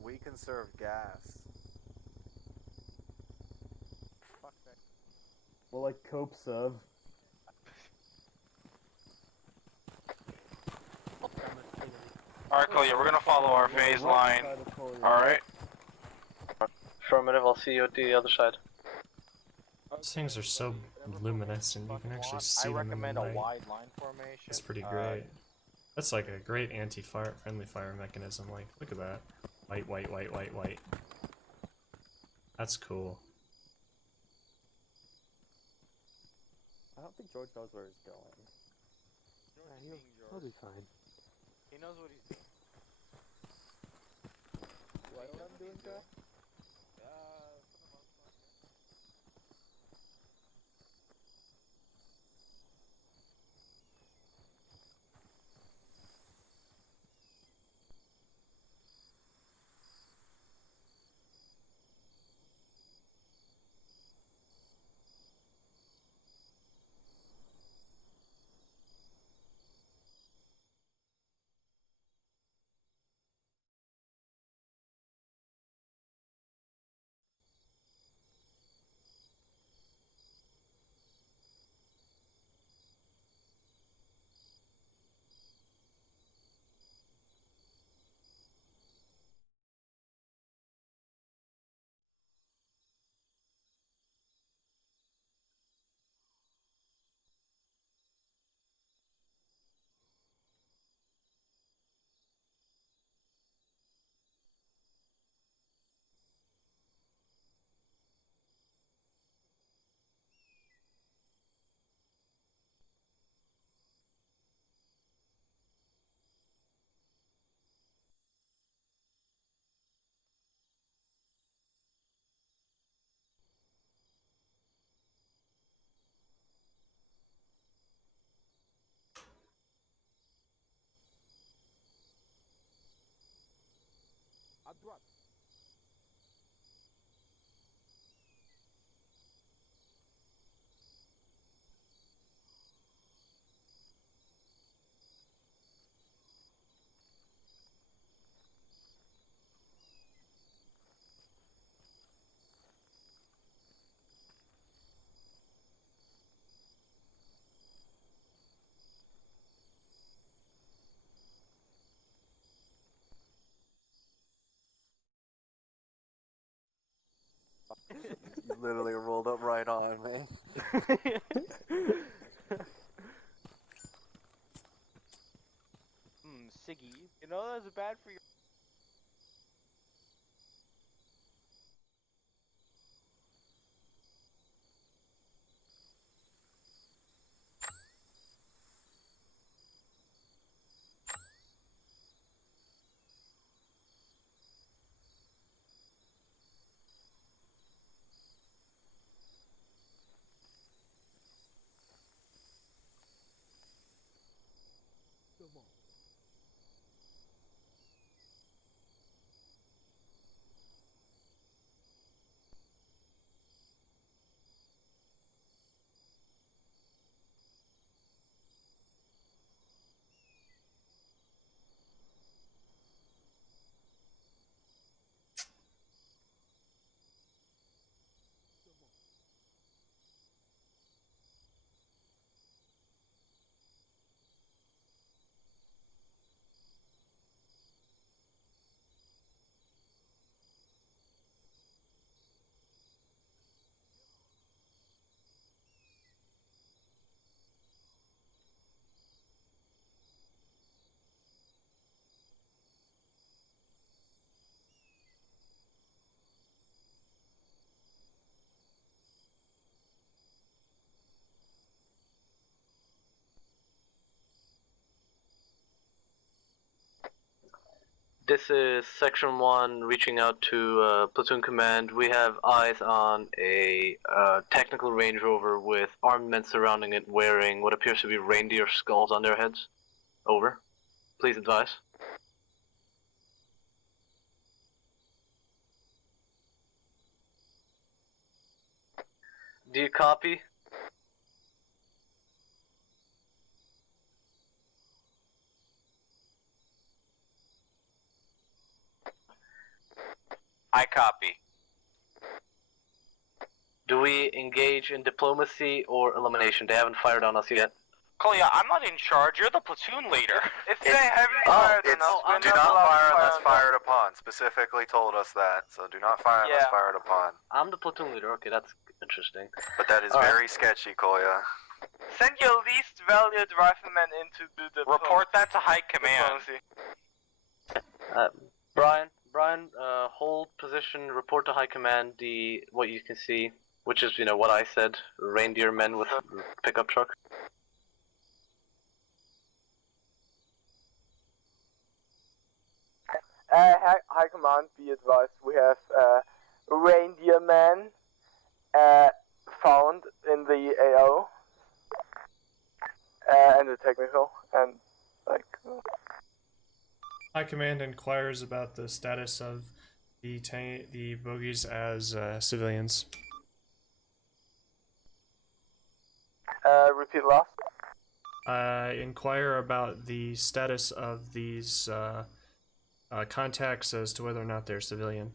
We conserve gas. Fuck that. Well, like cope serve. Alright, Coolio, we're gonna follow our phase line. Alright. Affirmative, I'll see you at the other side. These things are so luminescent, you can actually see them in the recommend a night. wide line formation. It's pretty great. That's like a great anti-fire friendly fire mechanism. Like, look at that. White, white, white, white, white. That's cool. I don't think George knows where he's going. He'll be fine. He knows what he's doing. Do I know what I'm doing, Jack? You literally rolled up right on, man. Siggy, you know that's bad for your. This is Section 1 reaching out to Platoon Command. We have eyes on a technical Range Rover with armed men surrounding it wearing what appears to be reindeer skulls on their heads. Over. Please advise. Do you copy? I copy. Do we engage in diplomacy or elimination? They haven't fired on us yet. Kolya, I'm not in charge. You're the platoon leader. If they haven't fired It's, enough, we're do not not allowed fire to unless on them. fired upon. Specifically told us that, so do not fire unless Yeah. fired upon. I'm the platoon leader. Okay, that's interesting. But that is All right. very sketchy, Kolya. Send your least valued rifleman into the Report that to High Command. Brian, hold position. Report to High Command. What you can see, which is what I said. Reindeer men with pickup truck. High Command, be advised, we have reindeer man found in the AO and the technical, and like. High Command inquires about the status of the bogies as civilians. Repeat last. Inquire about the status of these contacts as to whether or not they're civilian.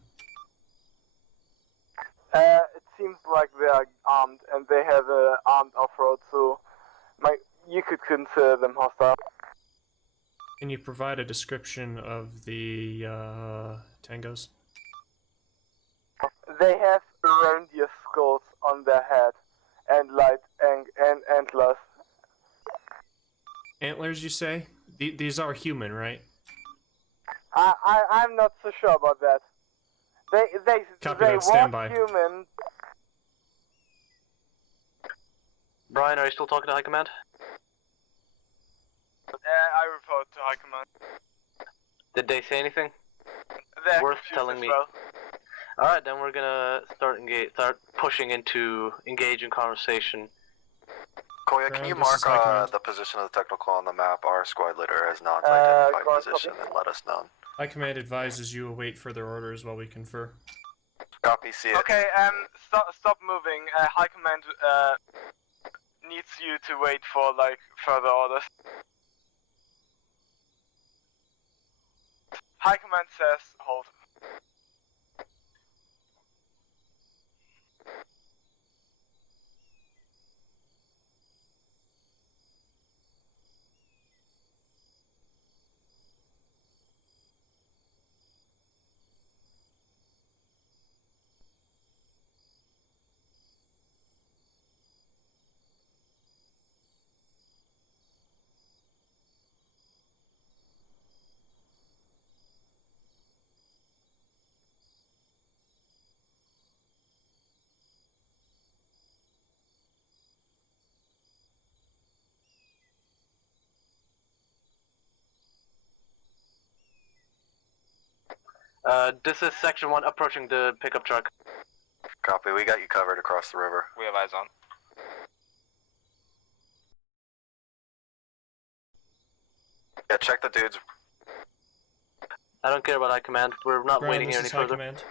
It seems like they are armed, and they have a armed off-road, so you could consider them hostile. Can you provide a description of the tangos? They have reindeer skulls on their head, and and antlers. Antlers, you say? These are human, right? I'm not so sure about that. Copy they that, stand by. human. Brian, are you still talking to High Command? I report to High Command. Did they say anything They're worth confused telling as me? well. All right, then we're gonna start pushing into engage in conversation. Kolya, can you This is mark High Command. the position of the technical on the map? Our squad leader has not identified go on, position copy. and let us know. High Command advises you await further orders while we confer. Copy, see it. Okay, stop moving. High Command needs you to wait for further orders. High Command says hold. This is Section 1 approaching the pickup truck. Copy, we got you covered across the river. We have eyes on. Yeah, check the dudes. I don't care about High Command. We're not Brian, waiting this here any is High further. Command.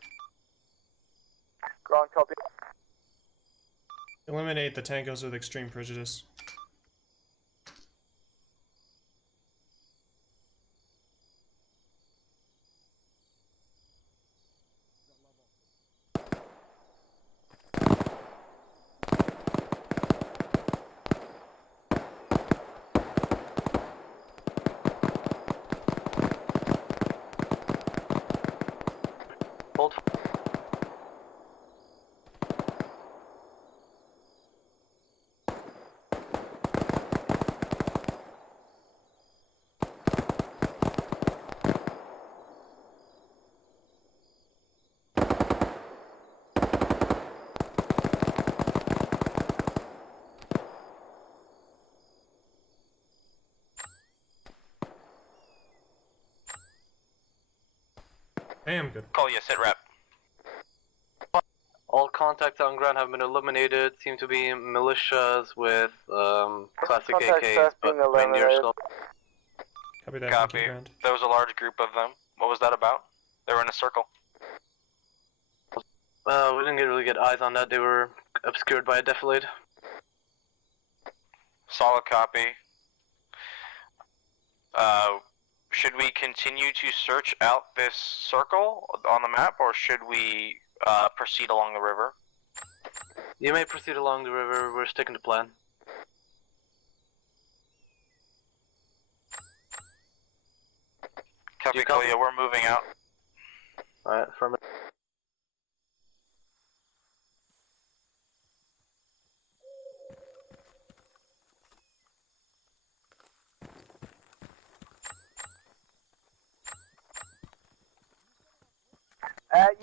Ground copy. Eliminate the tangos with extreme prejudice. Hold. Damn good. Kolya, sit rep. All contacts on ground have been eliminated. Seem to be militias with classic Contacts AKs, have but been reindeer eliminated. skull. Copy that. Copy. Thank you, Grant. There was a large group of them. What was that about? They were in a circle. We didn't really get eyes on that. They were obscured by a defilade. Solid copy. Should we continue to search out this circle on the map, or should we proceed along the river? You may proceed along the river. We're sticking to plan. Copy, Colia, we're moving out. Alright, affirmative.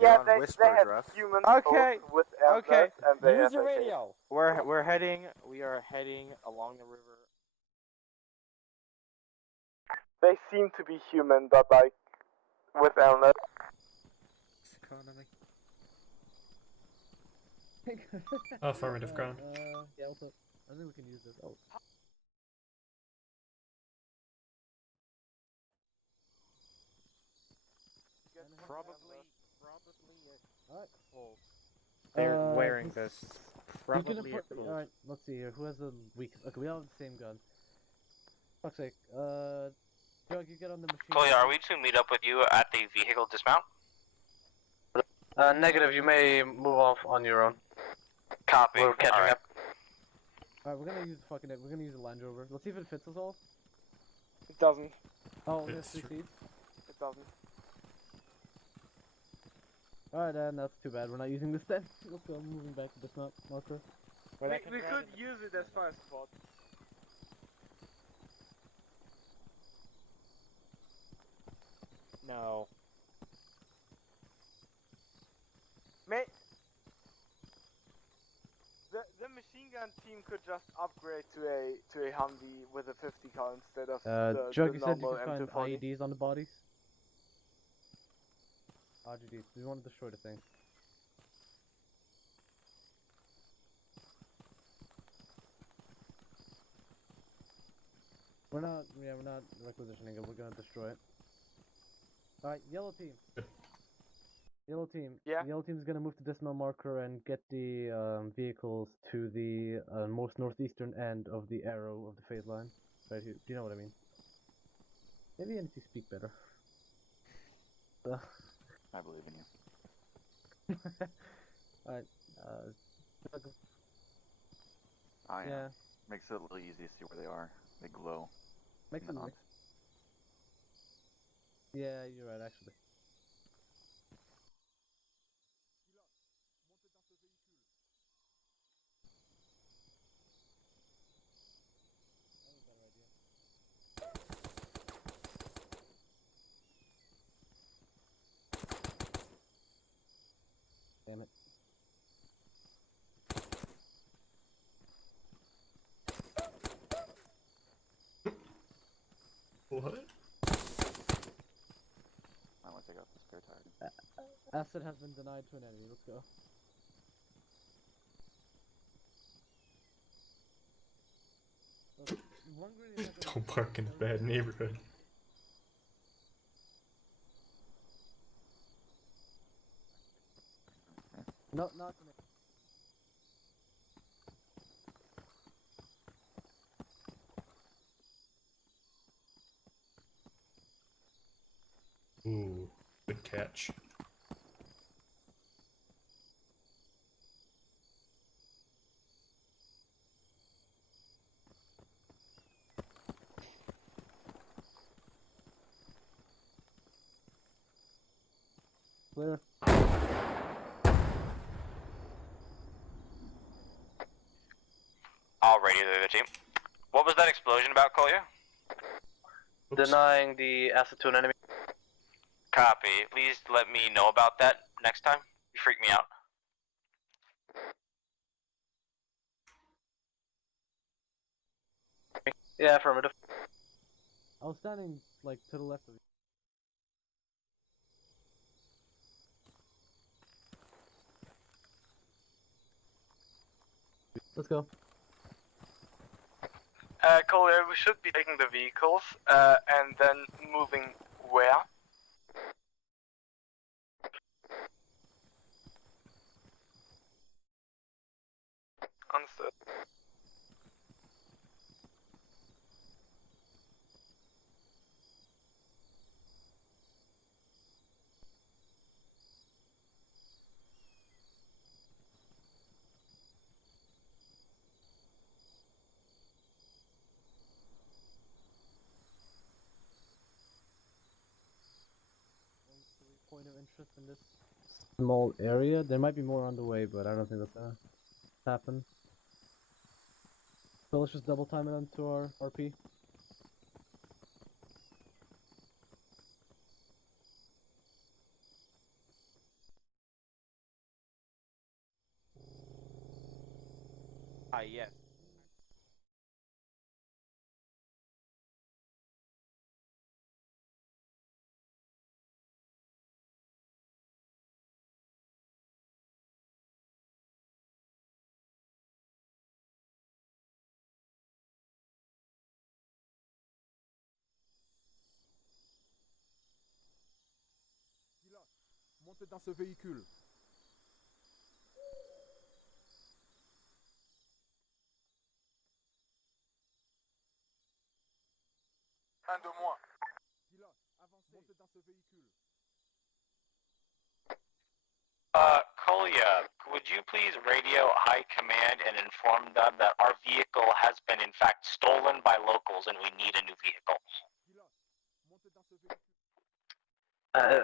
Yeah, on they Whisper, have Druff. humans Okay, both with okay. and they Use have your AK. radio. We are heading along the river. They seem to be human, but like with illness. Affirmative, ground. Yeah, also, I think we can use this. Oh. Probably Alright. close. They're Uh, wearing who's- this. Who's gonna Probably a put? close. Alright, let's see here. Who has the weakest? Okay, we all have the same gun. Fuck's sake. Jug, you get on the machine. Colia, are we to meet up with you at the vehicle dismount? Negative, you may move off on your own. Copy. We're catching Alright. up. Alright, we're gonna use we're gonna use a Land Rover. Let's see if it fits us all. It doesn't. Oh, only has It's 3 true. seats. It doesn't. Alright, that's too bad. We're not using this then. Let's go. Moving back to this map marker. We could use it as fire support. No. The machine gun team could just upgrade to a Humvee with a 50 cal instead of Jug, the you said you normal could find M240. IEDs on the bodies? RGDs. We want to destroy the thing. We're not requisitioning it, we're gonna destroy it. Alright, yellow team. Yellow team. Yeah. Yellow team's gonna move to dismount marker and get the vehicles to the most northeastern end of the arrow of the phase line. Right here. Do you know what I mean? Maybe I need to speak better. I believe in you. Alright, Yeah. Makes it a little easy to see where they are. They glow. Makes in the it hunt. Yeah, you're right, actually. Damn it. What? I want to take out the spare tire. Acid has been denied to an enemy, let's go. One grenade is not gonna- Don't park in a bad neighborhood. No, not to me. Ooh, good catch. Clear. Alrighty, the team. What was that explosion about, Colia? Denying the acid to an enemy. Copy. Please let me know about that next time. You freak me out. Yeah, affirmative. I was standing, like, to the left of you. Let's go. Colia, we should be taking the vehicles and then moving where? Understood. interest in this small area. There might be more on the way, but I don't think that's gonna happen. So let's just double time it onto our RP. Yes. Montez dans ce véhicule. Un de moins. Gila, avancez. Montez dans ce véhicule. Kolya, would you please radio High Command and inform them that our vehicle has been in fact stolen by locals and we need a new vehicle? Gila, montez dans ce véhicule.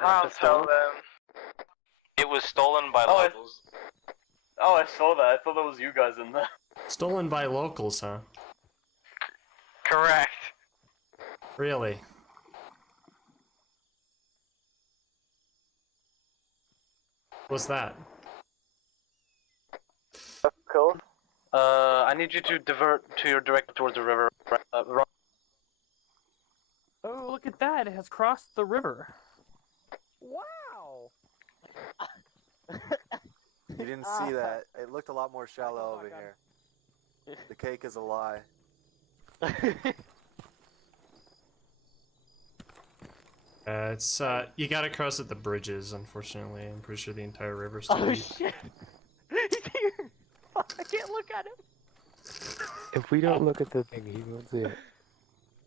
I'll tell them. It was stolen by locals. Oh, I saw that. I thought that was you guys in there. Stolen by locals, huh? Correct. Really? What's that? Cool. I need you to divert to your direction towards the river. Oh, look at that! It has crossed the river. Wow! You didn't see that. It looked a lot more shallow over here. The cake is a lie. It's you gotta cross at the bridges. Unfortunately, I'm pretty sure the entire river's still Oh deep. shit! He's here! Fuck, I can't look at him! If we don't look at the thing, he won't see it.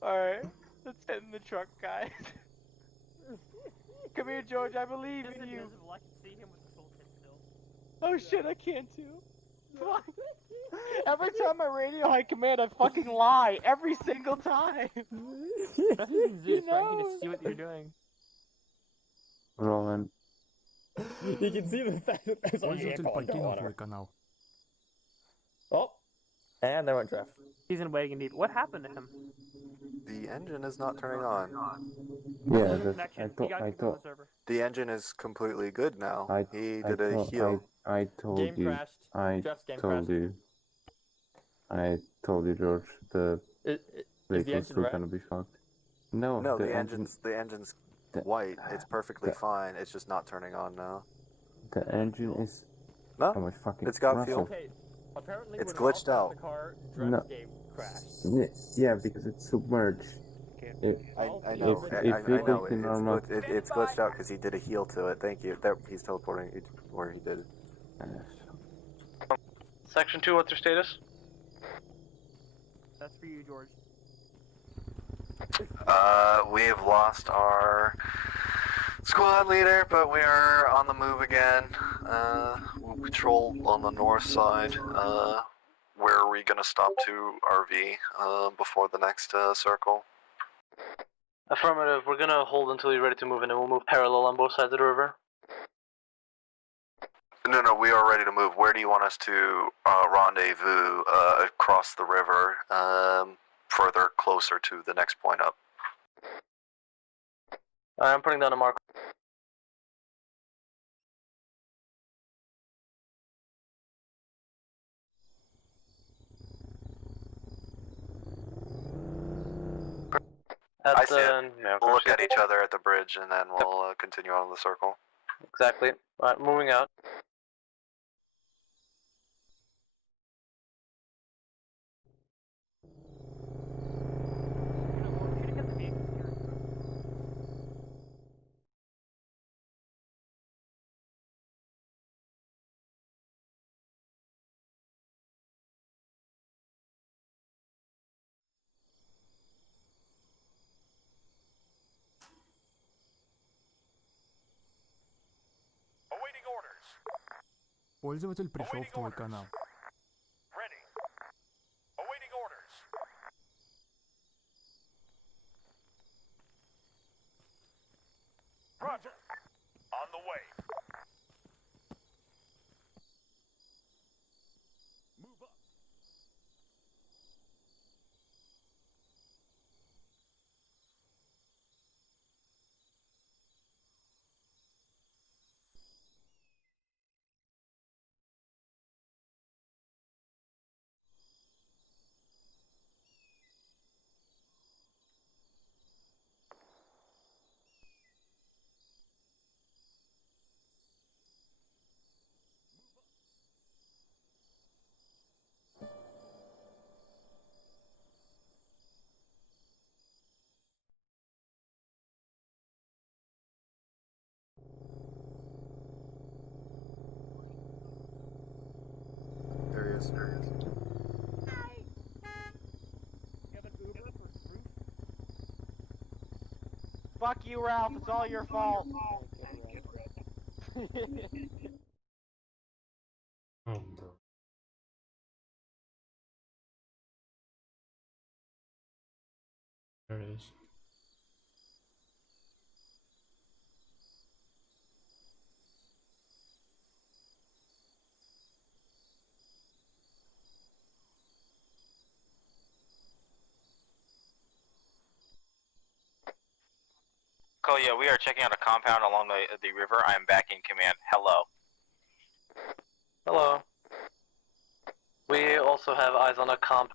Alright, let's get in the truck, guys. Come here, George, I believe in you. I can see him with the toolkit still. Oh shit, I can too. Fuck. Every time I radio High Command, I fucking lie. Every single time. That's you can see what you're doing. Roland. You can see the fact that there's a Пользователь vehicle покинул going твой on. канал. Oh, and there went Jeff. He's in waiting indeed. What happened to him? The engine is not turning on. Yeah, Connection. You gotta keep him on the server. The engine is completely good now. He I did a told- heal. I told Game you. crashed. I Jeff's game told crashed. you. I told you, George. The Is the vehicle's engine still red? gonna be fucked. No, No, the the engine's white. It's perfectly fine. It's just not turning on now. The engine is. No, Oh my fucking. it's got Russell. fuel. Okay, apparently It's when glitched Ralph out. got the car, No. Jeff's game crashed. Yeah, because it's submerged. If, I know. If I you know. go to normal. It's glitched out because he did a heal to it. Thank you. That he's teleporting it where he did. Section 2, what's your status? That's for you, George. We have lost our squad leader, but we are on the move again. We'll patrol on the north side. Where are we gonna stop to RV before the next circle? Affirmative, we're gonna hold until you're ready to move in and we'll move parallel on both sides of the river. No, we are ready to move. Where do you want us to rendezvous across the river, further closer to the next point up? I'm putting down a mark. I see it. We'll look at each other at the bridge and then we'll continue on the circle. Exactly. Alright, moving out. Awaiting orders. Пользователь пришел в твой канал. Ready. Awaiting orders. Roger. On the way. Move up. There he is. Fuck you, Ralph. It's all your fault. Oh, bro. There it is. Koya, we are checking out a compound along the river. I am back in command. Hello. Hello. We also have eyes on a comp.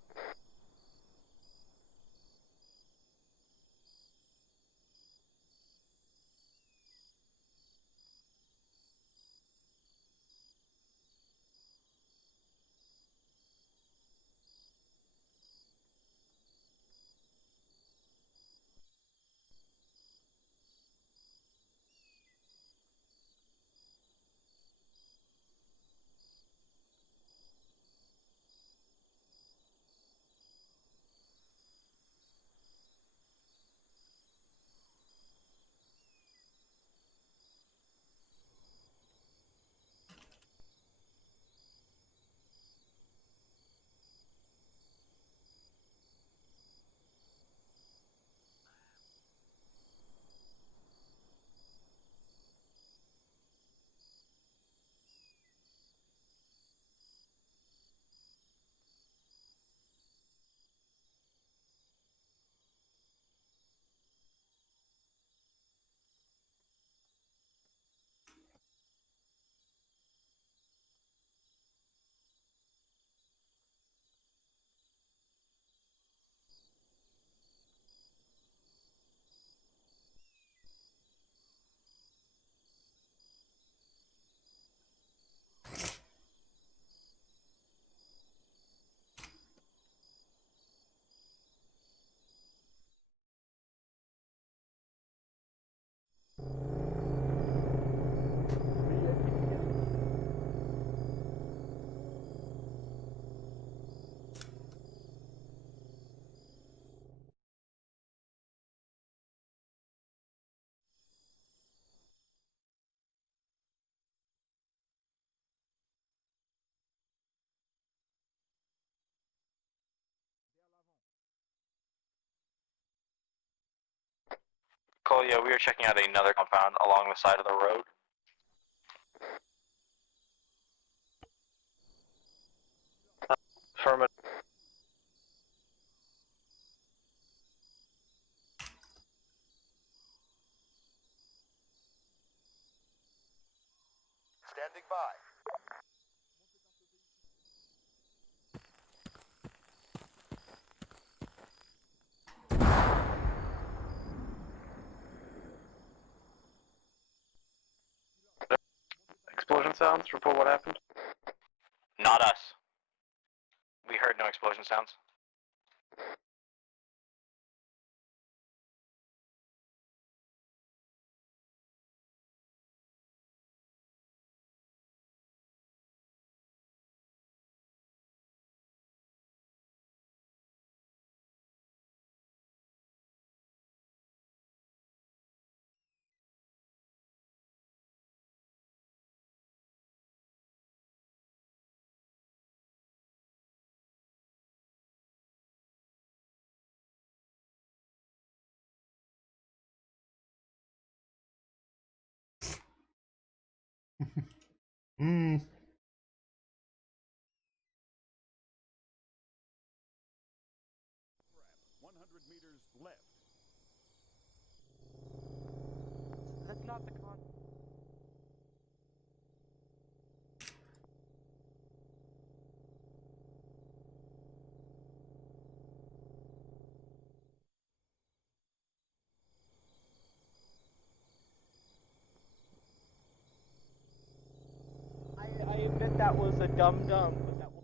Koya, we are checking out another compound along the side of the road. Affirmative. Standing by. Explosion sounds. Report what happened. Not us. We heard no explosion sounds. Mm. That's not the con. I admit that was a dum-dum, but that was...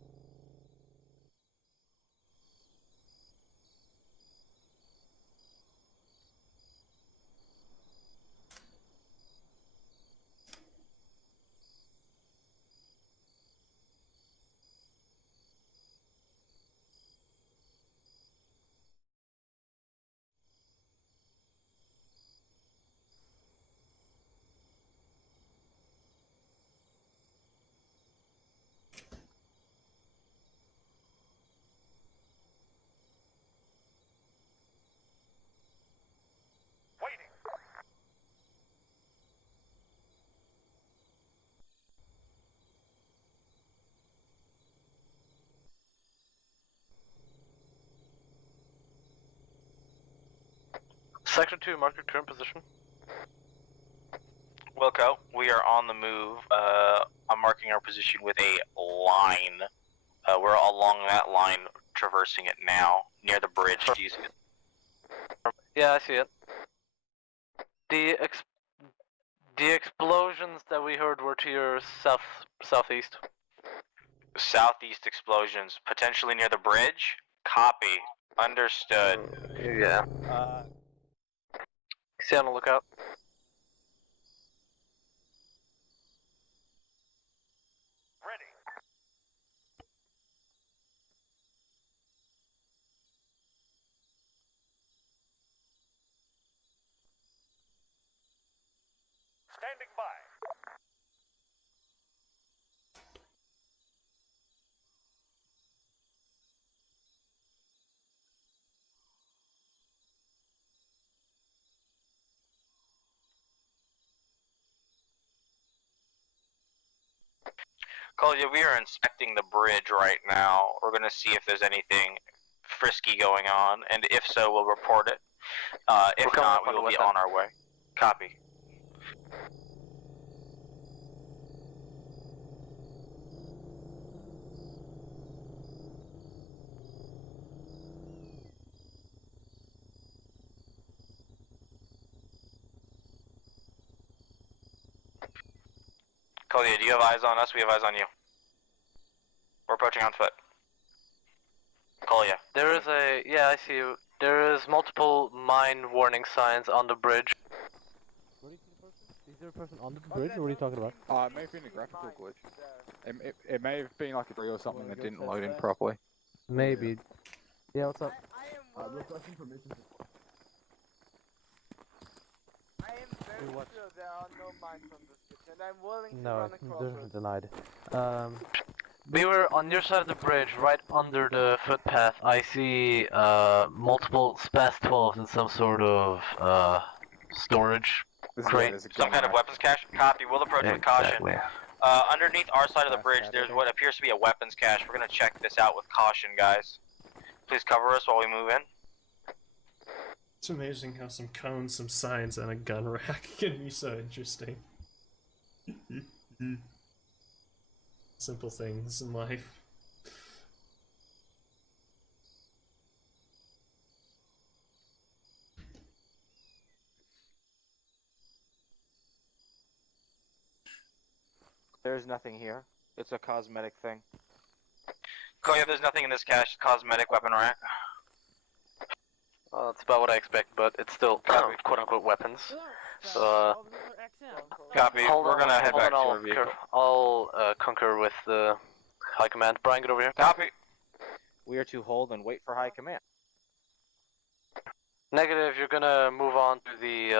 Waiting. Sector 2, mark your current position. Wilco, we are on the move. I'm marking our position with a line. We're along that line, traversing it now, near the bridge. Do you see it? Yeah, I see it. The explosions that we heard were to your southeast. Southeast explosions, potentially near the bridge? Copy. Understood. Yeah. Stay on the lookout. Ready. Standing by. Colia, we are inspecting the bridge right now. We're gonna see if there's anything frisky going on, and if so, we'll report it. If not, we will be on our way. Copy. Colia, do you have eyes on us? We have eyes on you. We're approaching on foot. Colia. There is yeah, I see you. There is multiple mine warning signs on the bridge. Where do you see the person? Is there a person on the bridge, or what are you talking about? It may have been a graphical glitch. It may have been like a tree or something that didn't load in properly. Maybe. Yeah, what's up? Requesting permission to... I am very sure there are no mines on this kitchen, and I'm willing to No, run across they're it. denied. We were on your side of the bridge, right under the footpath. I see multiple SPAS 12s in some sort of storage crate. Some kind of weapons cache? Copy. We'll approach with caution. Underneath our side of the bridge, there's what appears to be a weapons cache. We're gonna check this out with caution, guys. Please cover us while we move in. It's amazing how some cones, some signs, and a gun rack can be so interesting. Simple things in life. There's nothing here. It's a cosmetic thing. Koya, there's nothing in this cache. Cosmetic weapon rack. Well, that's about what I expect, but it's still quote-unquote weapons. So, Copy. We're gonna head back to our I'll vehicle. concur with the High Command. Brian, get over here. Copy. We are to hold and wait for High Command. Negative, you're gonna move on to the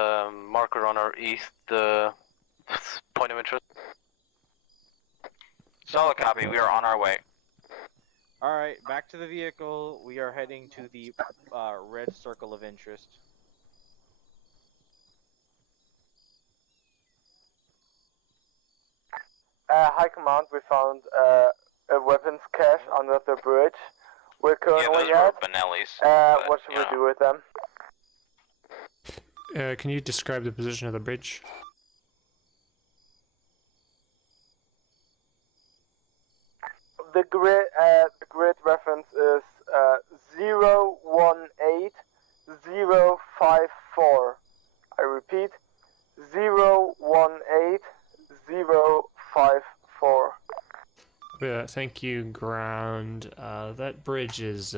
marker on our east point of interest. Solid copy. We are on our way. Alright, back to the vehicle. We are heading to the red circle of interest. High Command, we found a weapons cache under the bridge. We're currently those were Benelli's. what should we do with them? Can you describe the position of the bridge? The grid reference is 018054. I repeat, 018054. Thank you, ground. That bridge is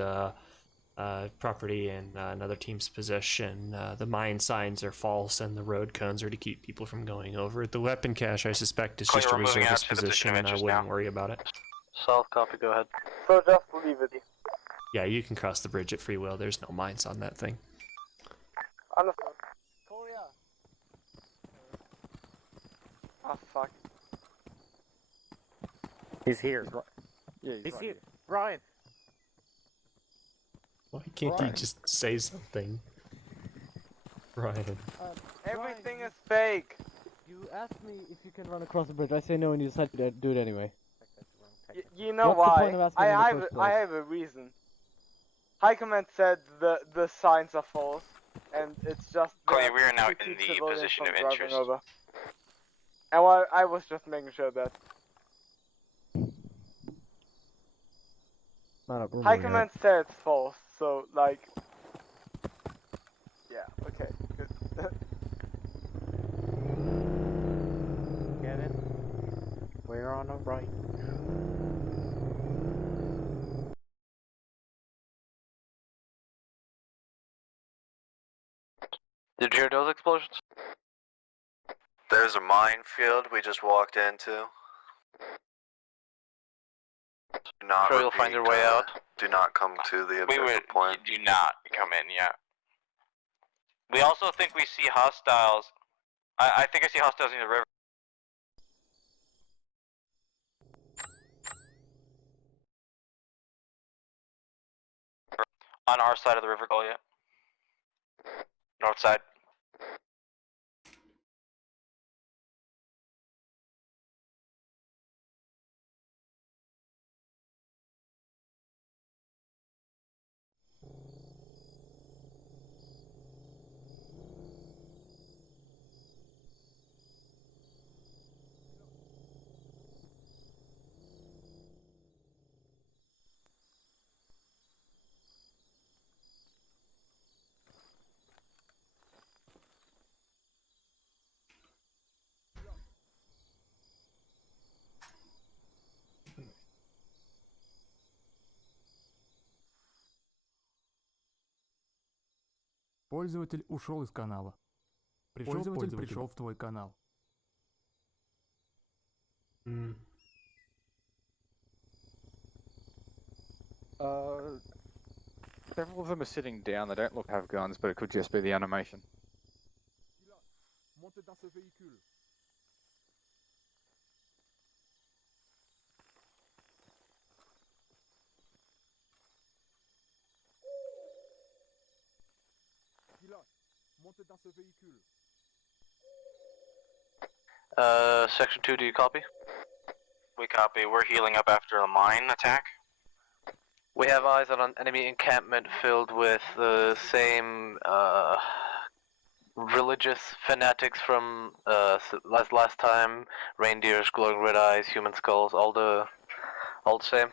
property in another team's possession. The mine signs are false, and the road cones are to keep people from going over it. The weapon cache, I suspect, is just a reservist position, and I wouldn't worry about it. South copy, go ahead. So just leave it. Yeah, you can cross the bridge at free will. There's no mines on that thing. Understand. Korea. Ah, fuck. He's here. Yeah, He's right here. Ryan. Why can't you just say something? Ryan. Everything is fake. You asked me if you can run across the bridge. I say no, and you decide to do it anyway. You know What's the why? point of asking in the first place? I have a reason. High Command said the signs are false, and it's just. Chloe, we are now to in keep the civilians position from of driving interest. over. And I was just making sure that. Not a rumor High yet. Command said it's false, so like. Yeah. Okay. Good. Get it? We're on the right. Did you hear those explosions? There's a minefield we just walked into. Do not Sure you'll find your way out? Do not come to the We objective would point. do not come in yet. We also think we see hostiles. I think I see hostiles in the river. On our side of the river, Goliath. North side. Пользователь ушел из канала. Пользователь пришел в твой канал. Several of them are sitting down. They don't look to have guns, but it could just be the animation. Montez dans ce véhicule. Pilote, montez dans ce véhicule. Section 2, do you copy? We copy. We're healing up after a mine attack. We have eyes on an enemy encampment filled with the same religious fanatics from last time. Reindeers, glowing red eyes, human skulls, all the same.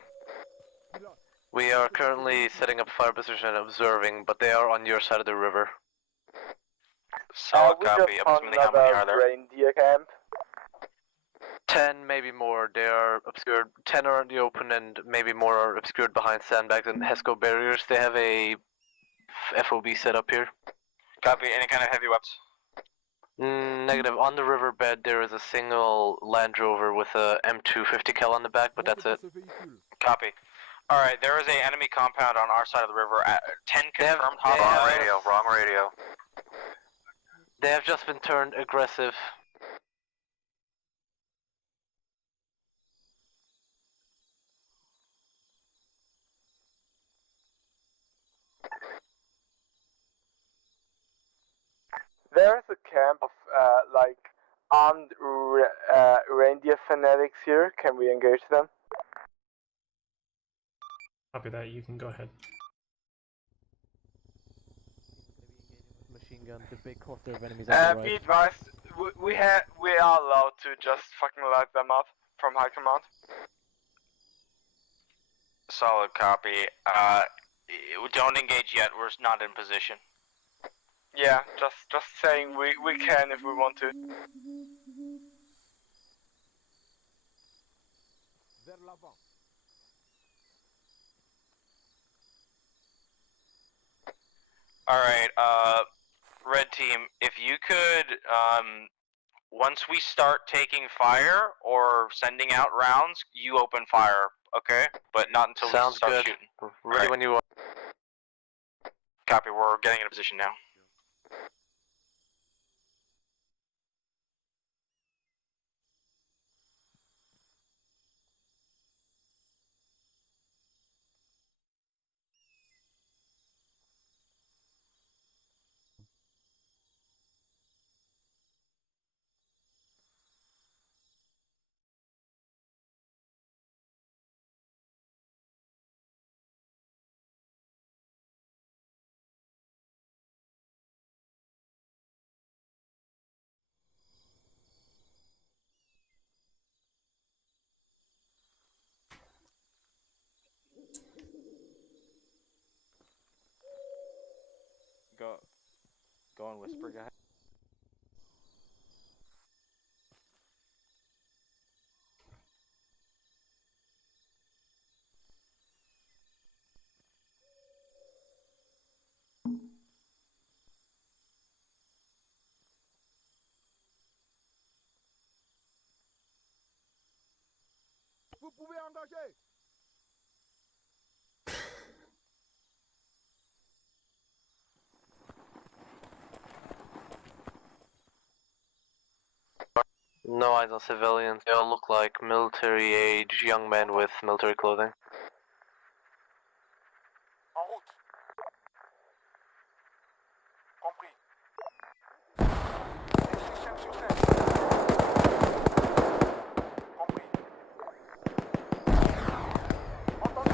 We are currently setting up fire position and observing, but they are on your side of the river. Solid we copy. just Approximately found how many are another there? reindeer camp. 10, maybe more. They are obscured. 10 are in the open, and maybe more are obscured behind sandbags and HESCO barriers. They have a FOB set up here. Copy. Any kind of heavy weapons? Negative. On the riverbed, there is a single Land Rover with a M250 cal on the back, but that's it. Copy. Alright, there is a enemy compound on our side of the river. 10 confirmed Wrong radio, wrong radio. They have just been turned aggressive. There's a camp of like armed reindeer fanatics here. Can we engage them? Copy that. You can go ahead. Machine gun, the big cluster of enemies on the right. Be advised, we are allowed to just fucking light them up from high command. Solid copy. Don't engage yet. We're not in position. Yeah, just saying we can if we want to. Alright, red team, if you could, once we start taking fire or sending out rounds, you open fire, okay? But not until we start shooting. Ready when you are. Copy, we're getting in a position now. Go and whisper, guy. Vous pouvez engager. No eyes on civilians. They all look like military age young men with military clothing. En route. Compris. Système sur scène. Compris. Entendu.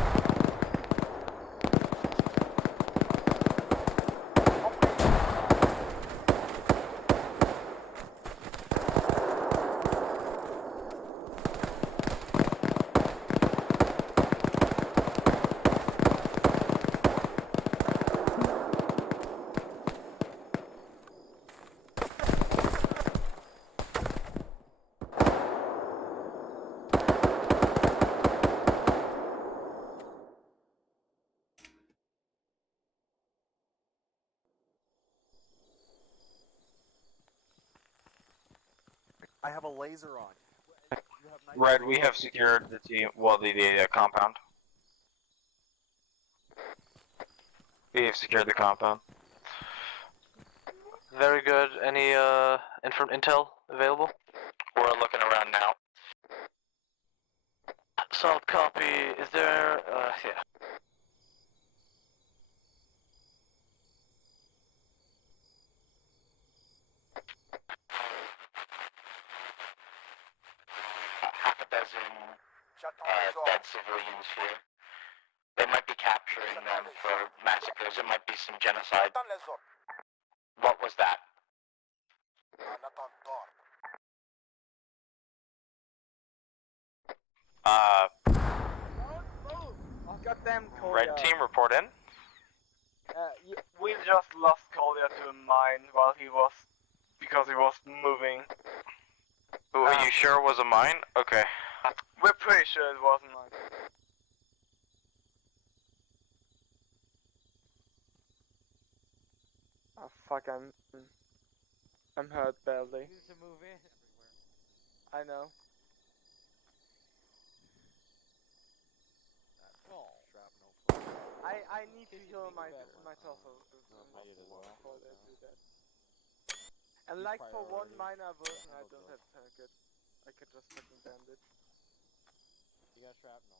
I have a laser on. Red, we have secured the team, well, the compound. We have secured the compound. Very good. Any intel available? We're looking around now. Solid copy. Is there yeah. Half a dozen dead civilians here. They might be capturing them for massacres. It might be some genocide. What was that? Goddamn Kolya. Red team, report in. We just lost Kolya to a mine while because he was moving. Are you sure it was a mine? Okay. We're pretty sure it wasn't mine. Oh fuck, I'm hurt badly. To move in. I know. I need to heal my torso. And like for one minor version, I don't have tourniquet. I can just fucking bandage. You got shrapnel.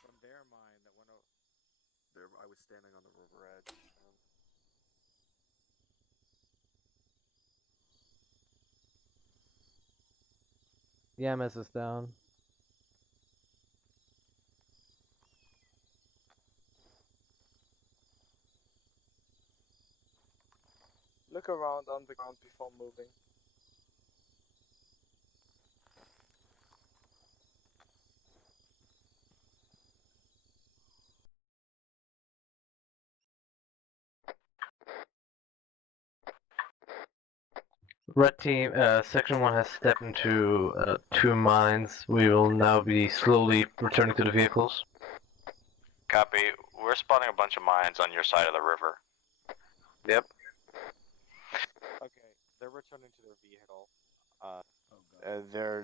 From their mine that went over. There, I was standing on the river edge. The MS is down. Look around on the ground before moving. Red team, section 1 has stepped into 2 mines. We will now be slowly returning to the vehicles. Copy. We're spotting a bunch of mines on your side of the river. Yep. Okay, they're returning to their vehicle.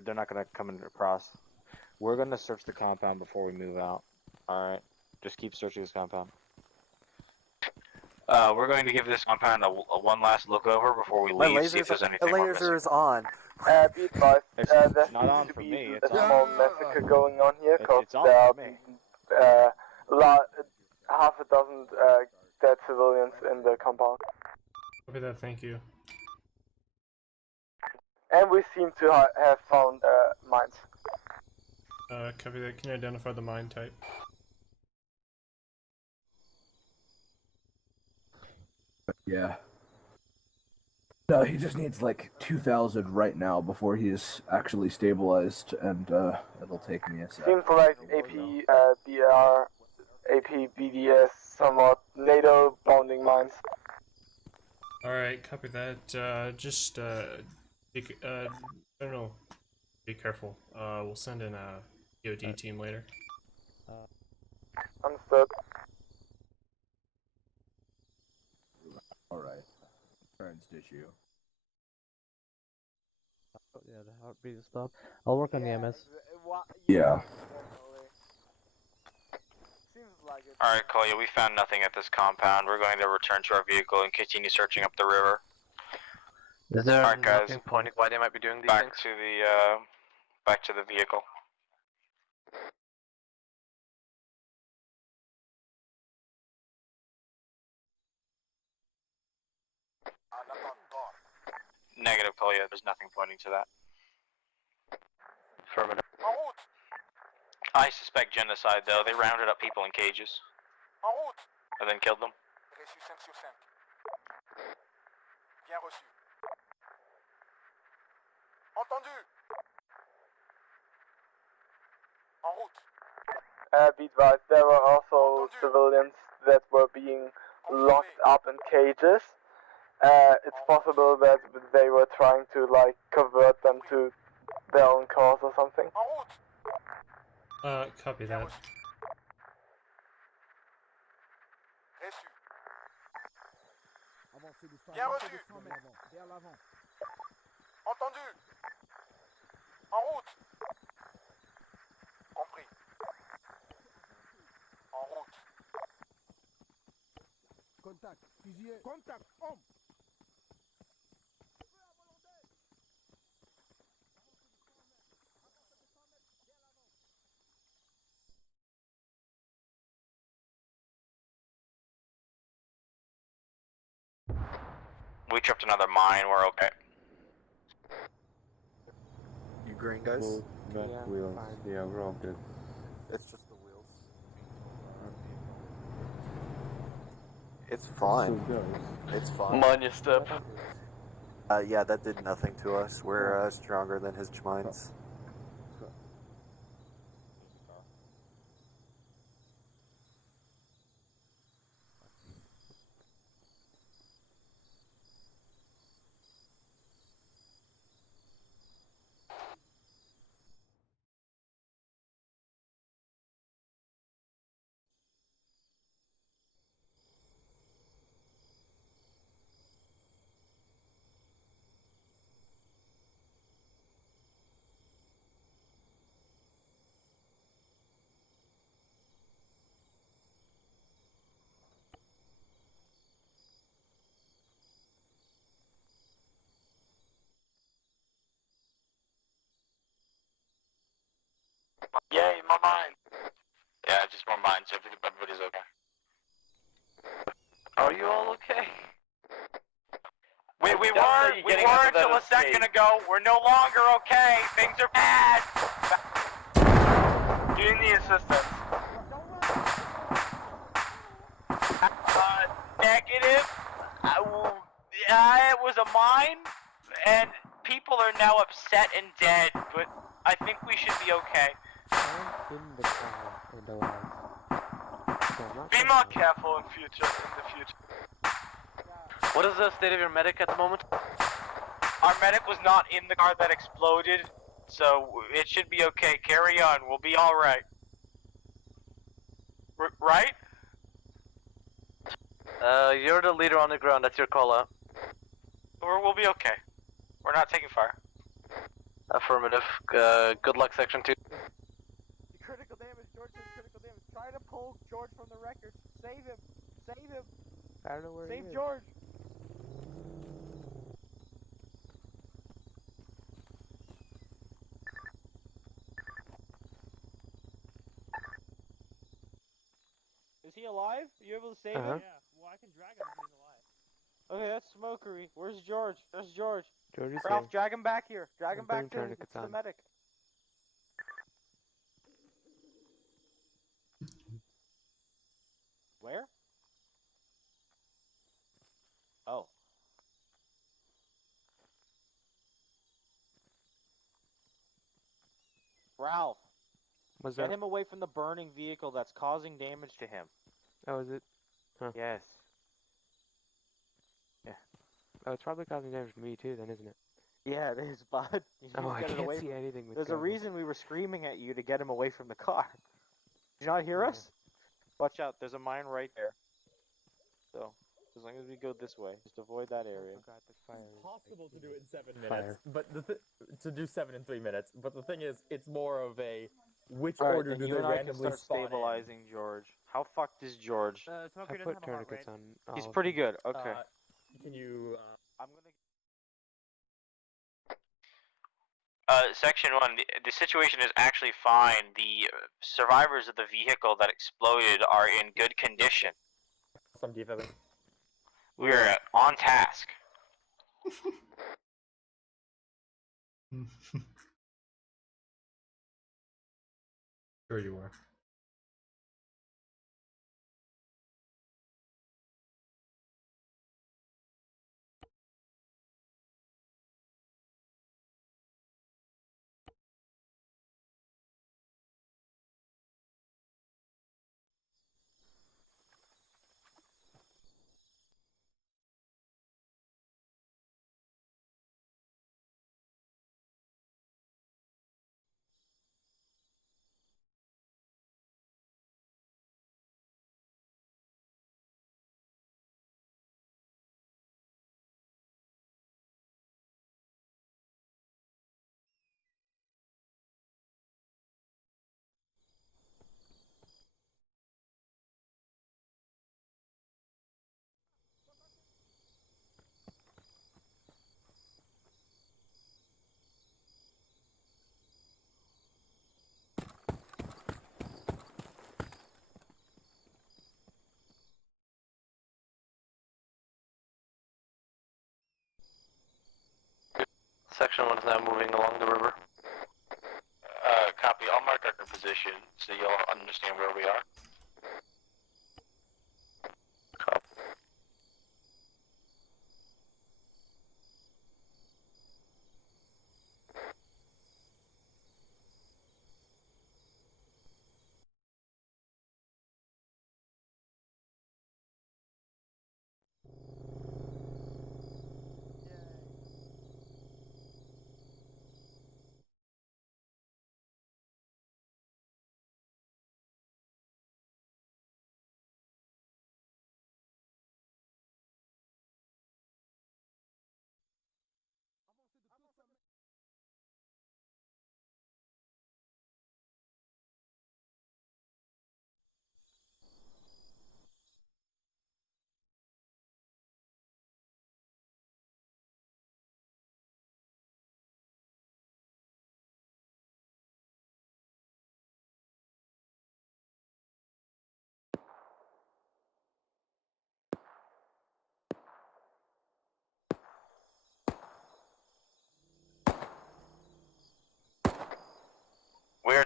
They're not gonna come in across. We're gonna search the compound before we move out. All right, just keep searching this compound. We're going to give this compound a one last look over before we leave, see if there's anything we're laser missing. is on. Be advised, It's there not seems on to for be me, a it's on. small massacre going on here, because It's on there are for me. half a dozen dead civilians in the compound. Copy that, thank you. And we seem to have found mines. Copy that, can you identify the mine type? Yeah. No, he just needs like 2,000 right now before he's actually stabilized, and it'll take me a sec. Seems like AP, BR, AP, BDS, somewhat NATO bounding mines. Alright, copy that. I don't know. Be careful. We'll send in a EOD team later. Understood. Alright. Turns tissue. Oh, yeah, the heartbeat is stopped. I'll work on the MS. Yeah. Alright, Kolya, we found nothing at this compound. We're going to return to our vehicle and continue searching up the river. Is there Alright, guys, nothing pointing why they might be doing these back things? to the back to the vehicle. Negative, Kolya. There's nothing pointing to that. Affirmative. I suspect genocide, though. They rounded up people in cages. And then killed them. Reçu 5 sur 5. Bien reçu. Entendu. En route. Be advised, there were also civilians that were being locked up in cages. It's possible that they were trying to like convert them to their own cause or something. Copy that. Reçu. Bien reçu. Entendu. En route. Compris. En route. Contact. Fusillé. Contact. Homme. We tripped another mine. We're okay. You green guys? Well, back wheels. Yeah, we're all good. It's just the wheels. It's fine. It's fine. Mind your step. Yeah, that did nothing to us. We're stronger than his mines. Yay, more mine! Yeah, just more mine, so everybody's okay. Are you all okay? We weren't until a second ago. We're no longer okay. Things are bad. Do you need assistance? Negative. It was a mine, and people are now upset and dead, but I think we should be okay. I'm in the car and alive. Be more careful in the future. What is the state of your medic at the moment? Our medic was not in the car that exploded, so it should be okay. Carry on. We'll be all right. Right? You're the leader on the ground. That's your call out. We'll be okay. We're not taking fire. Affirmative. Good luck, Section 2. Critical damage, George has critical damage. Try to pull George from the record. Save him. Save him. I don't know where Save he is. George. Is he alive? Are you able to save him? Yeah, well, I can drag him if he's alive. Okay, that's Smokery. Where's George? There's George. George is Ralph, here. drag him back here. Drag him I'm back putting to tourniquets the on. medic. Where? Oh. Ralph, What's get that? him away from the burning vehicle that's causing damage to him. Oh, is it? Huh. Yes. Oh, it's probably causing damage to me too, then, isn't it? Yeah, it is, bud. You Oh, need to I get it can't away see from- anything with There's a cover. reason we were screaming at you to get him away from the car. Did you not hear us? Watch out, there's a mine right there. So, as long as we go this way, just avoid that area. I forgot the fire. It's possible to do it in 7 Fire. minutes, but to do 7 in 3 minutes. But the thing is, it's more of a which Alright, order then do you they and I can randomly start spawn in? stabilizing George. How fucked is George? Smoker I doesn't put have a heart rate. tourniquets on. He's all of pretty them. good. Okay. Can you? I'm gonna. Section 1, the situation is actually fine. The survivors of the vehicle that exploded are in good condition. Some defib. We're on task. Sure you are. Section 1 is now moving along the river. Copy. I'll mark our position so you'll understand where we are.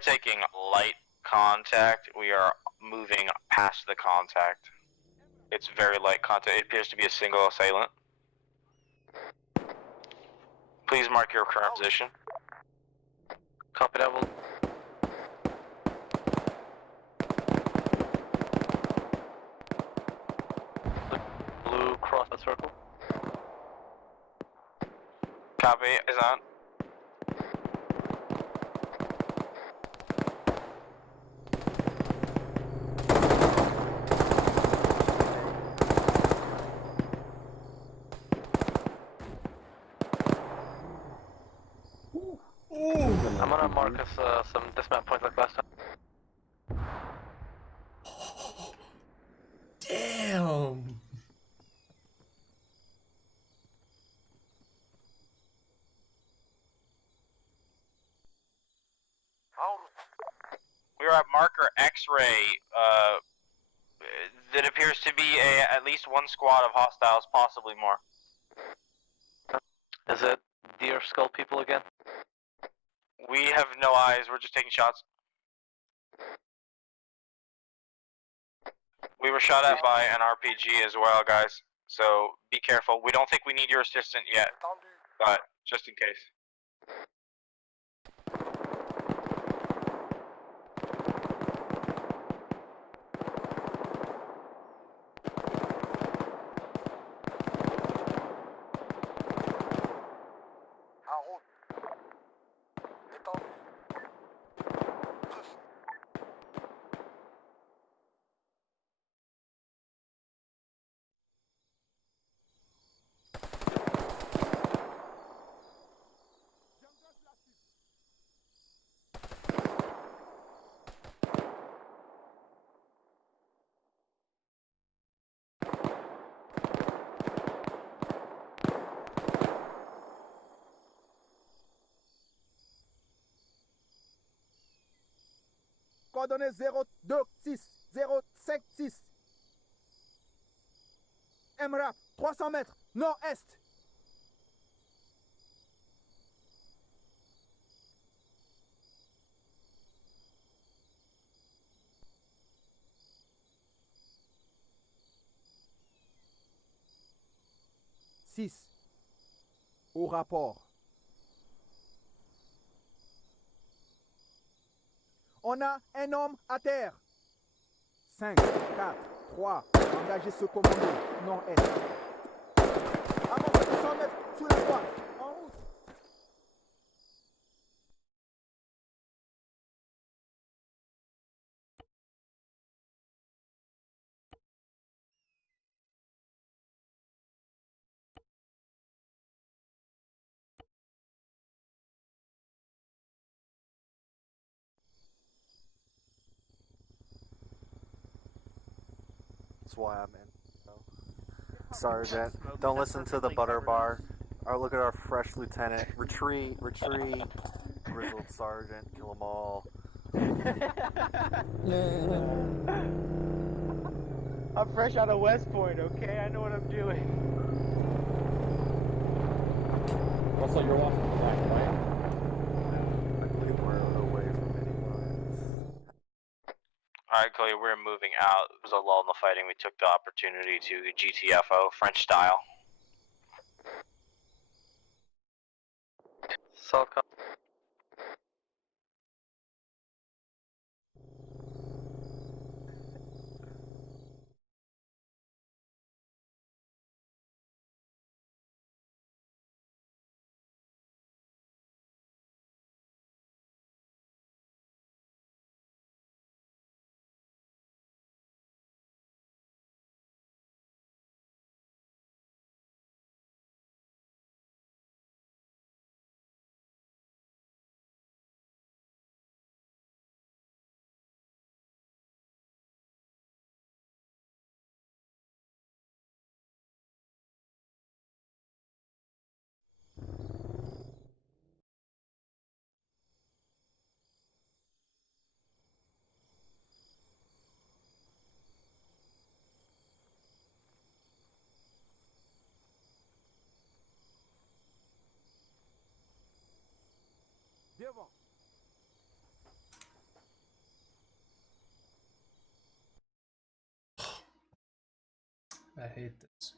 taking light contact. We are moving past the contact. It's very light contact. It appears to be a single assailant. Please mark your current position. Copy that one. Blue cross the circle. Copy, is on. I'm gonna mark us some dismount points like last time. Damn. We are at marker X-ray. That appears to be at least one squad of hostiles, possibly more. Is it deer skull people again? We have no eyes. We're just taking shots. We were shot at by an RPG as well, guys. So be careful. We don't think we need your assistance yet, but just in case. Coordonnées 026 056. MRAP 300 mètres nord-est. Au rapport. On a un homme à terre. 5, 4, 3. Engagez ce commando nord-est. Avancez 200 mètres sous la droite. En route. That's why I'm in. Sergeant, don't listen to the butter bar. Or look at our fresh lieutenant. Retreat, retreat. Grizzled sergeant, kill them all. I'm fresh out of West Point, okay? I know what I'm doing. Also, you're watching the back, right? I believe we're away from any lines. Alright, Chloe, we're moving out. There was a lull in the fighting. We took the opportunity to GTFO, French style. Salcom. Devant. I hate this.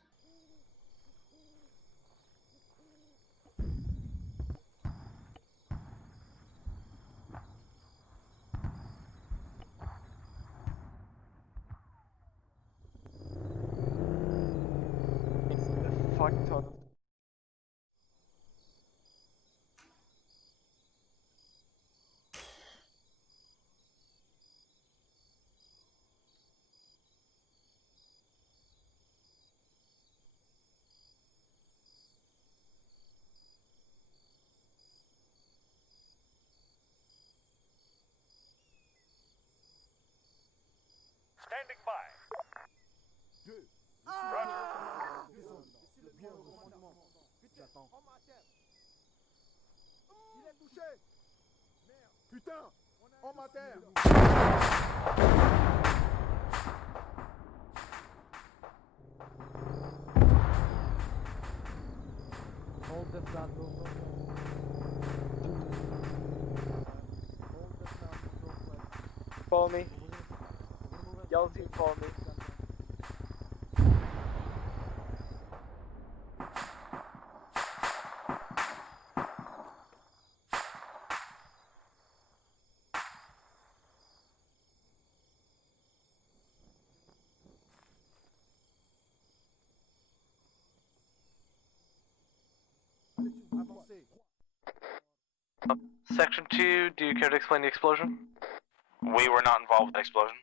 Fuck ton of. Standing by. J'attends. Il est touché. Merde. Putain. Homme à terre. Hold the front room. Follow me. Yellow team, follow me. Section 2, do you care to explain the explosion? We were not involved with the explosion.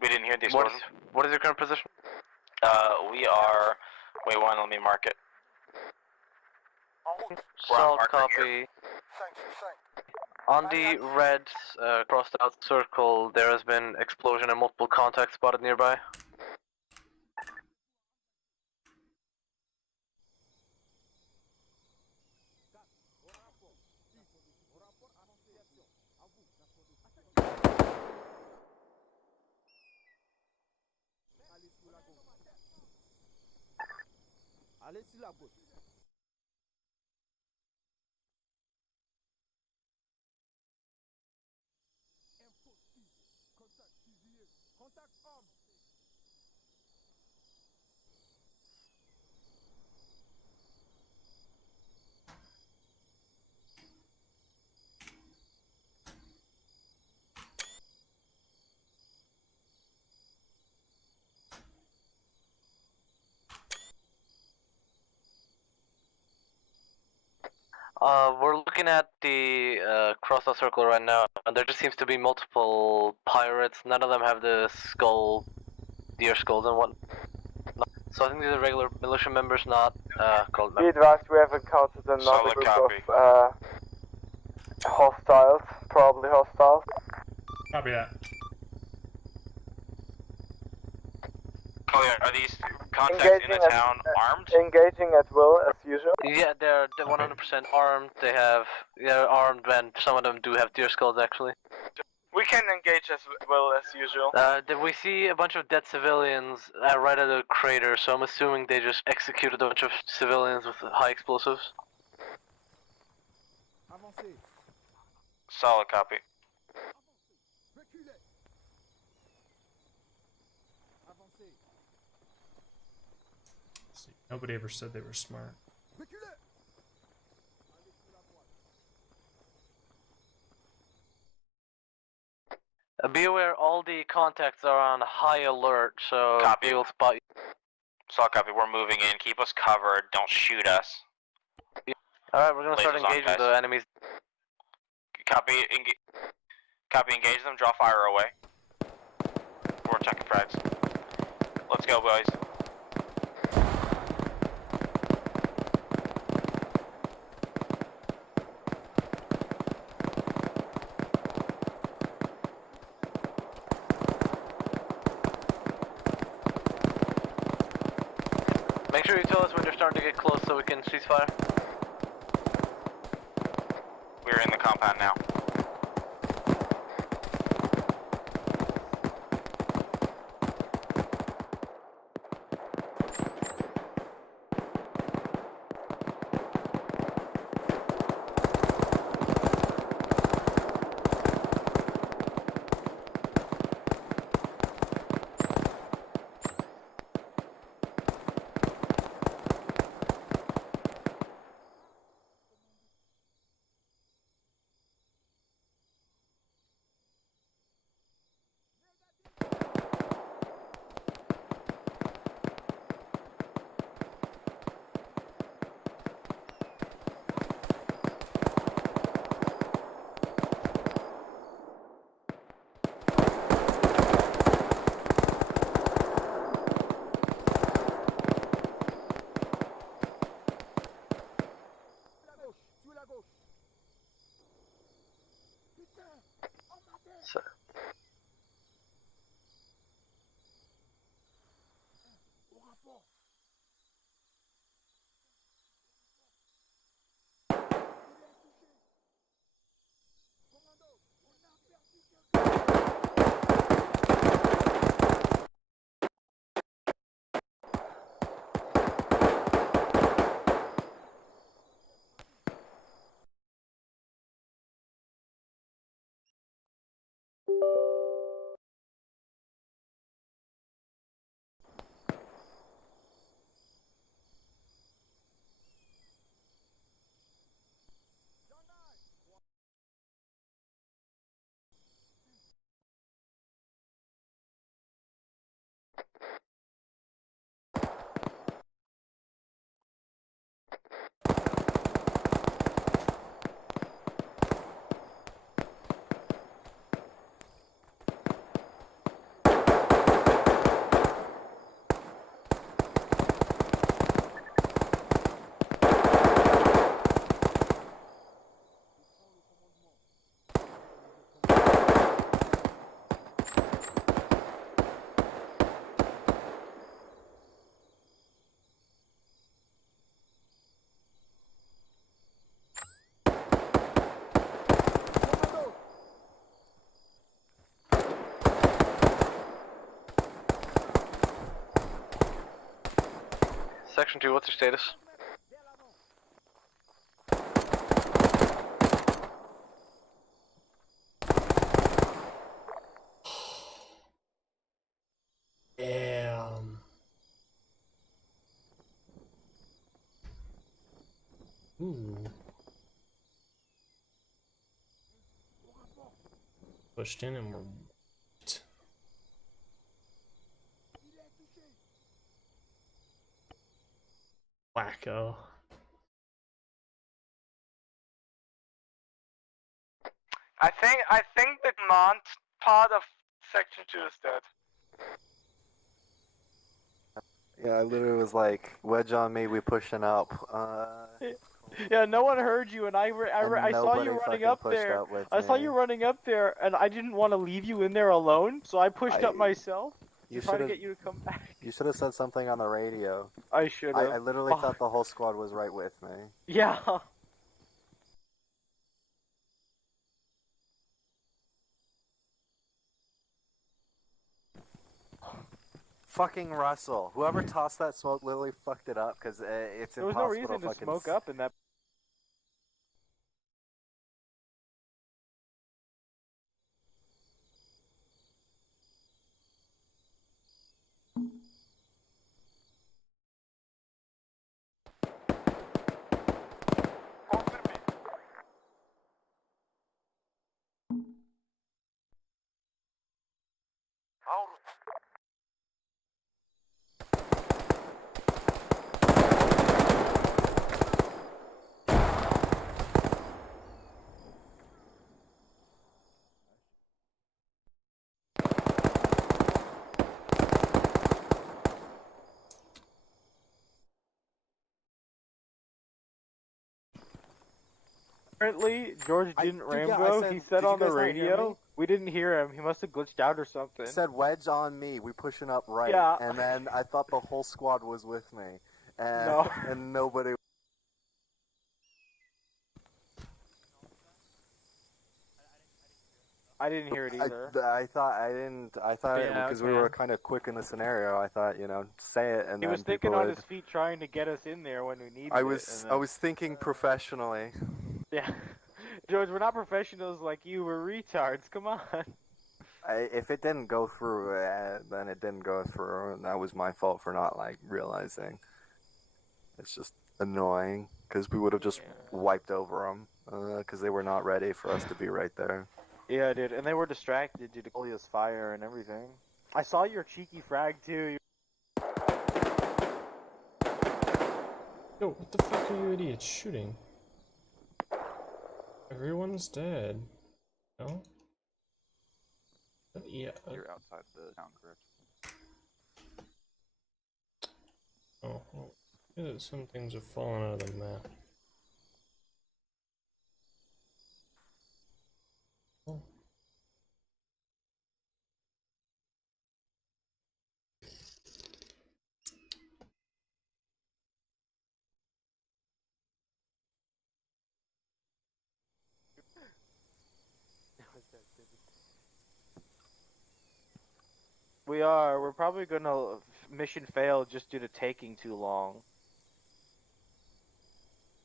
We didn't hear the explosion. What is your current position? We are. Wait, one. Let me mark it. Solid copy. On the red crossed out circle, there has been explosion and multiple contacts spotted nearby. Allez sur la gauche. Impossible. Contact fusillé. Contact homme. We're looking at the cross-out circle right now, and there just seems to be multiple pirates. None of them have the skull, deer skulls and whatnot. So I think these are regular militia members, not called Be members. advised, we have encountered another Solid group copy. of hostiles, probably hostiles. Copy that. Oh yeah, are these contacts Engaging in the at- town armed? Engaging at will, as usual. Yeah, they're 100% armed. They're armed, and some of them do have deer skulls actually. We can engage as well as usual. We see a bunch of dead civilians right at the crater, so I'm assuming they just executed a bunch of civilians with high explosives. Avancez. Solid copy. Reculez. Avancez. See, nobody ever said they were smart. Reculez. Be aware, all the contacts are on high alert, so Copy. they will spot you. Solid copy. We're moving in. Keep us covered. Don't shoot us. Alright, we're gonna start Lasers on, engaging guys. the enemies. Copy. Copy. Engage them. Draw fire away. We're checking frags. Let's go, boys. Make sure you tell us when you're starting to get close so we can cease fire. We're in the compound now. Section 2, what's your status? Damn. Ooh. Pushed in and we're wacko. I think the command part of Section 2 is dead. Yeah, I literally was like, wedge on me, we pushing up. Yeah, no one heard you, and I saw nobody you running fucking up pushed there. up with I saw me. you running up there, and I didn't want to leave you in there alone, so I pushed up myself to try to get you to come back. You should have said something on the radio. I should have. I literally thought the whole squad was right with me. Yeah. Fucking Russell. Whoever tossed that smoke literally fucked it up because it's There was impossible no reason to fucking smoke up in that. Apparently, George didn't Rambo. said- He said did you on the guys not hear radio. me? We didn't hear him. He must have glitched out or something. Said wedge on me, we pushing up right. Yeah. And then I thought the whole squad was with me. And, No. and nobody. I didn't hear it either. I thought Yeah, because we okay. were kind of quick in the scenario. I thought, say it, and He then was thinking people on would. his feet, trying to get us in there when we needed I it. was and I was thinking professionally. Yeah, George, we're not professionals like you. We're retards. Come on. If it didn't go through, then it didn't go through, and that was my fault for not realizing. It's just annoying because we would have just wiped over them because they were not ready for us to be right there. Yeah, dude, and they were distracted due to Goliath's fire and everything. I saw your cheeky frag too. Yo, what the fuck are you idiots shooting? Everyone's dead. No? Yeah. You're outside the town, correct? Oh, well, yeah, some things have fallen out of the map. Oh. We are. We're probably gonna mission fail just due to taking too long.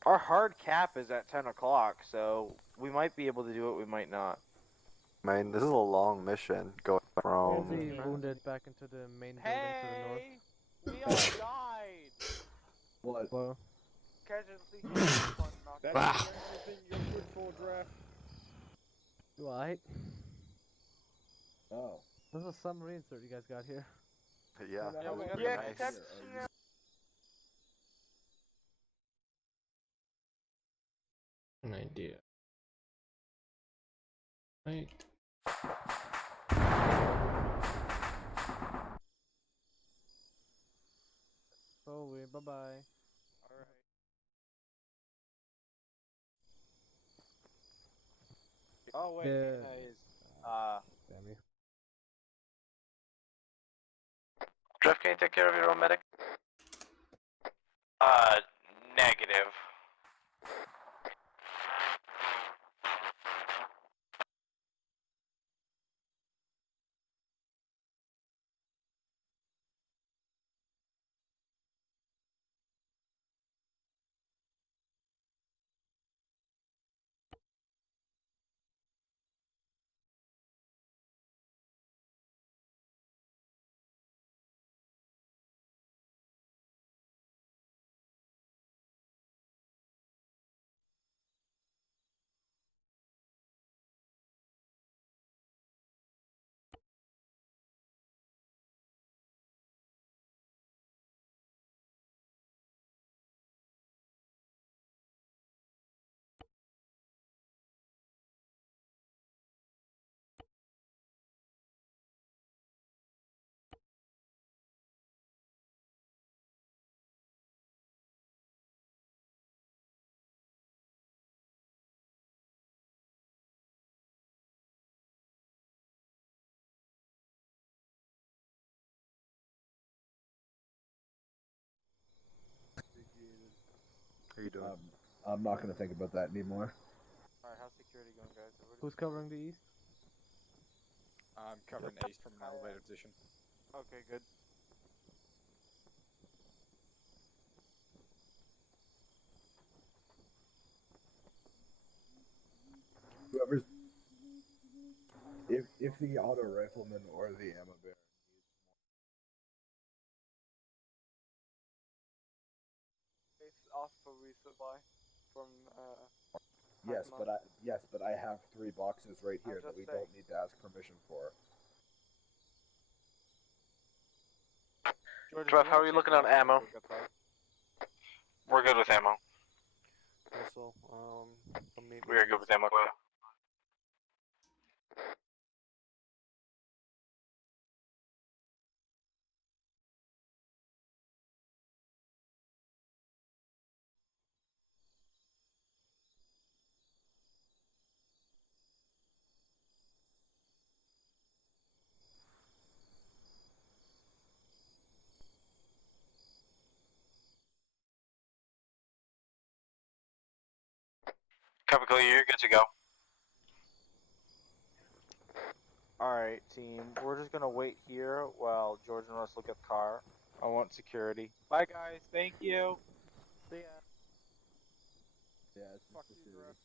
Our hard cap is at 10 o'clock, so we might be able to do it. We might not. I mean, this is a long mission going All from. the wounded back into the main building to the north. We all died. What? Hello? That's everything you're good for, draft. Do I? Oh. This is a submarine insert you guys got here. Yeah, that was pretty Yeah, nice. that's- An idea. Right. Slowly, bye-bye. Alright. Oh wait, Yeah. guys. Damn you. Jeff, can you take care of your own medic? Negative. How you doing? I'm not gonna think about that anymore. Alright, how's security going, guys? Who's covering the east? I'm covering east from an elevated position. Okay, good. Whoever's if the auto rifleman or the ammo bearer Ask for resupply from yes, but I have 3 boxes right here that just we saying. don't need to ask permission for. Trev, how are you looking on ammo? We're good with ammo. Also, We are good with ammo. Copy, clear. You're good to go. Alright, team. We're just gonna wait here while George and us look at the car. I want security. Bye, guys. Thank you. See ya. Yeah, it's just a series.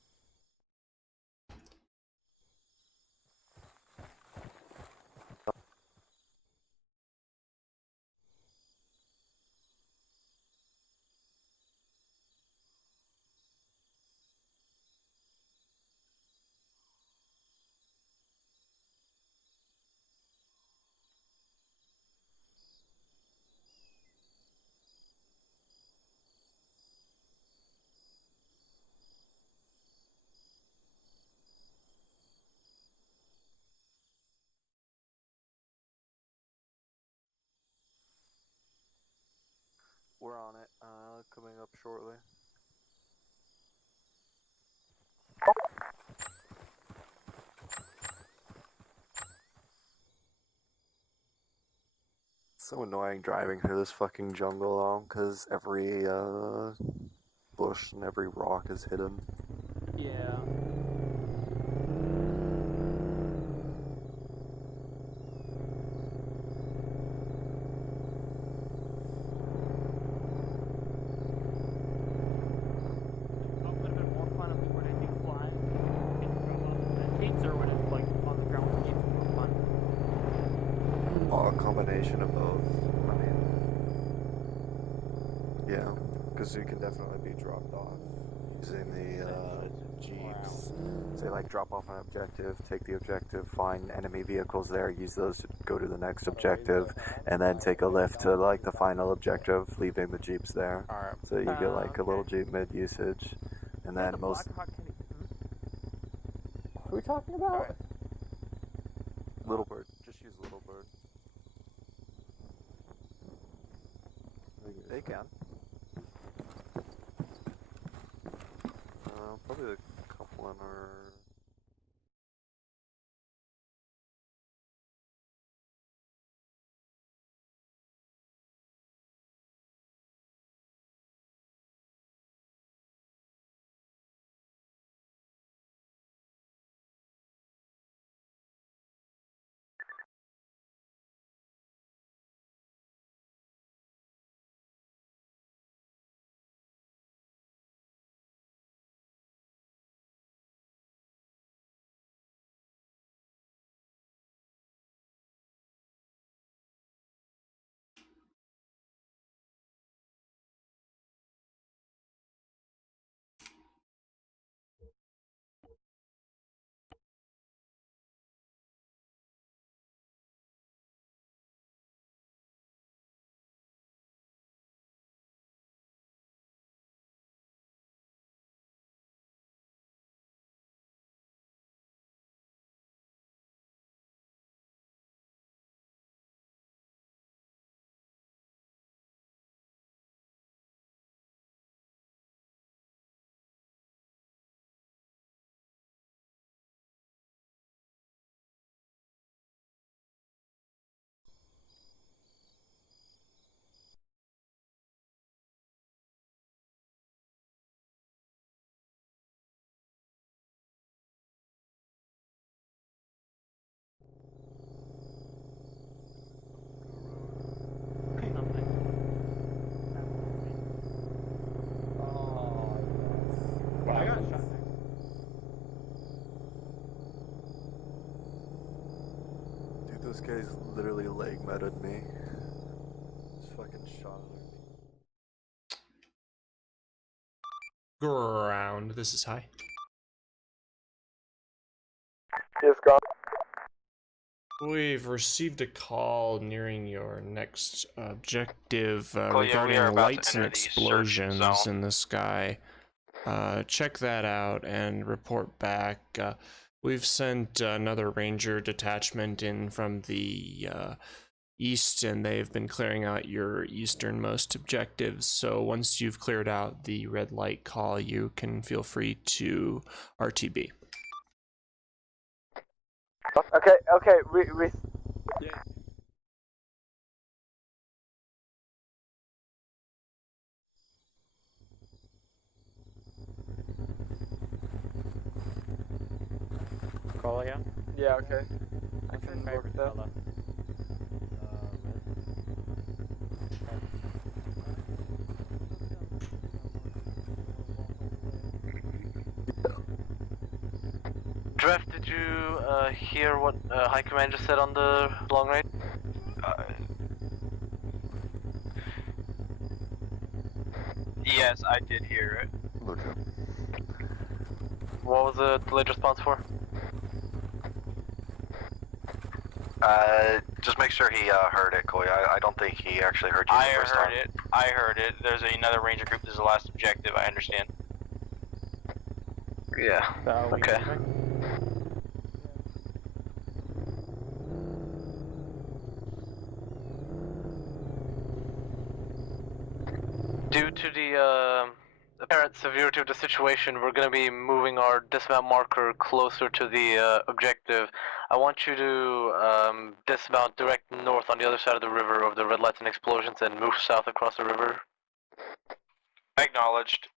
we're on it. Coming up shortly. So annoying driving through this fucking jungle though, because every bush and every rock is hidden. Yeah. A combination of both. I mean, yeah, because you can definitely be dropped off using the jeeps. Say like drop off an objective, take the objective, find enemy vehicles there, use those to go to the next objective, and then take a lift to like the final objective, leaving the jeeps there. So you get like a little jeep mid usage, and then most. What are we talking about? Little Bird. Just use Little Bird. They can. Probably a couple in our This guy's literally leg meted me. It's fucking shot. Ground. This is high. He's gone. We've received a call nearing your next objective Oh, yeah, we are regarding about to lights and enter the search explosions zone. in the sky. Check that out and report back. We've sent another ranger detachment in from the east, and they've been clearing out your easternmost objectives. So once you've cleared out the red light call, you can feel free to RTB. Okay, we Call again? Yeah, okay. I What's your can favorite work that. color? Draft, did you hear what High Command just said on the long range? Yes, I did hear it. What was the delayed response for? Just make sure he heard it, Koi. I don't think he actually heard you I the first heard time. it. I heard it. There's another ranger group. This is the last objective. I understand. Yeah. Okay. Due to the apparent severity of the situation, we're going to be moving our dismount marker closer to the objective. I want you to dismount direct north on the other side of the river of the red lights and explosions and move south across the river. Acknowledged.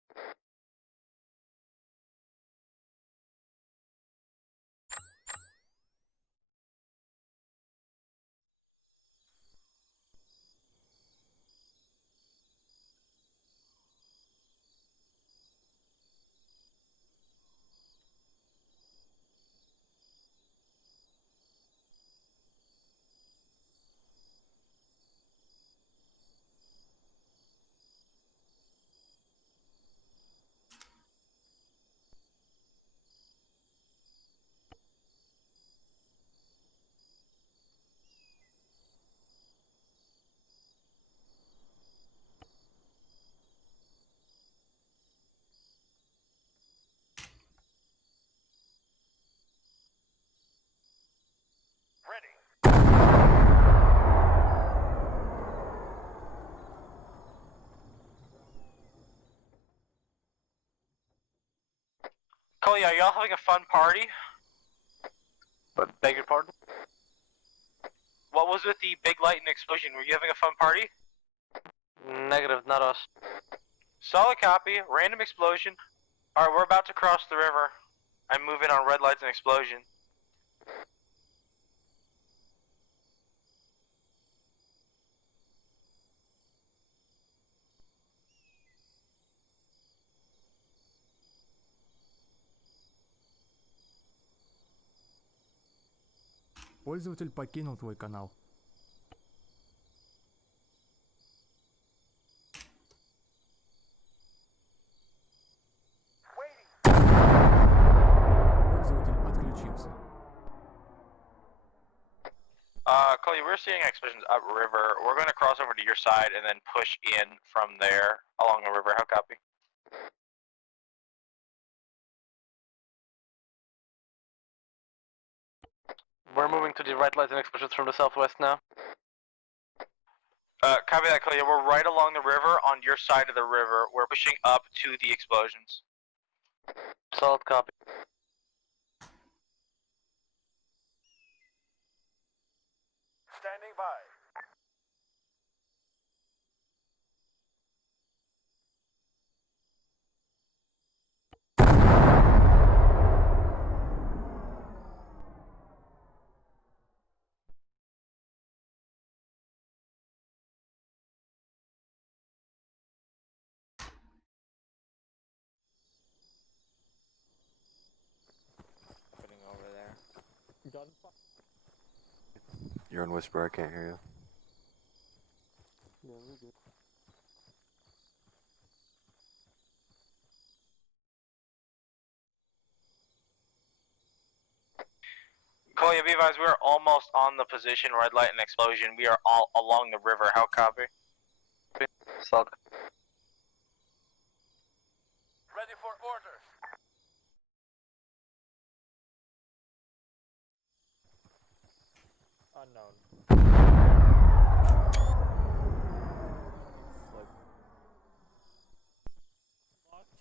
Coley, are y'all having a fun party? But beg your pardon? What was with the big light and explosion? Were you having a fun party? Negative, not us. Solid copy. Random explosion. Alright, we're about to cross the river. I'm moving on red lights and explosion. Пользователь покинул твой канал. Пользователь отключился. Coley, we're seeing explosions upriver. We're going to cross over to your side and then push in from there along the river. How copy? We're moving to the right lights and explosions from the southwest now. Copy that, Coley. We're right along the river on your side of the river. We're pushing up to the explosions. Solid copy. Standing by. You're in whisper, I can't hear you. Yeah, we're good. Kolya, be advised, we are almost on the position, red light and explosion. We are all along the river. How copy? Solid. Ready for orders. Unknown.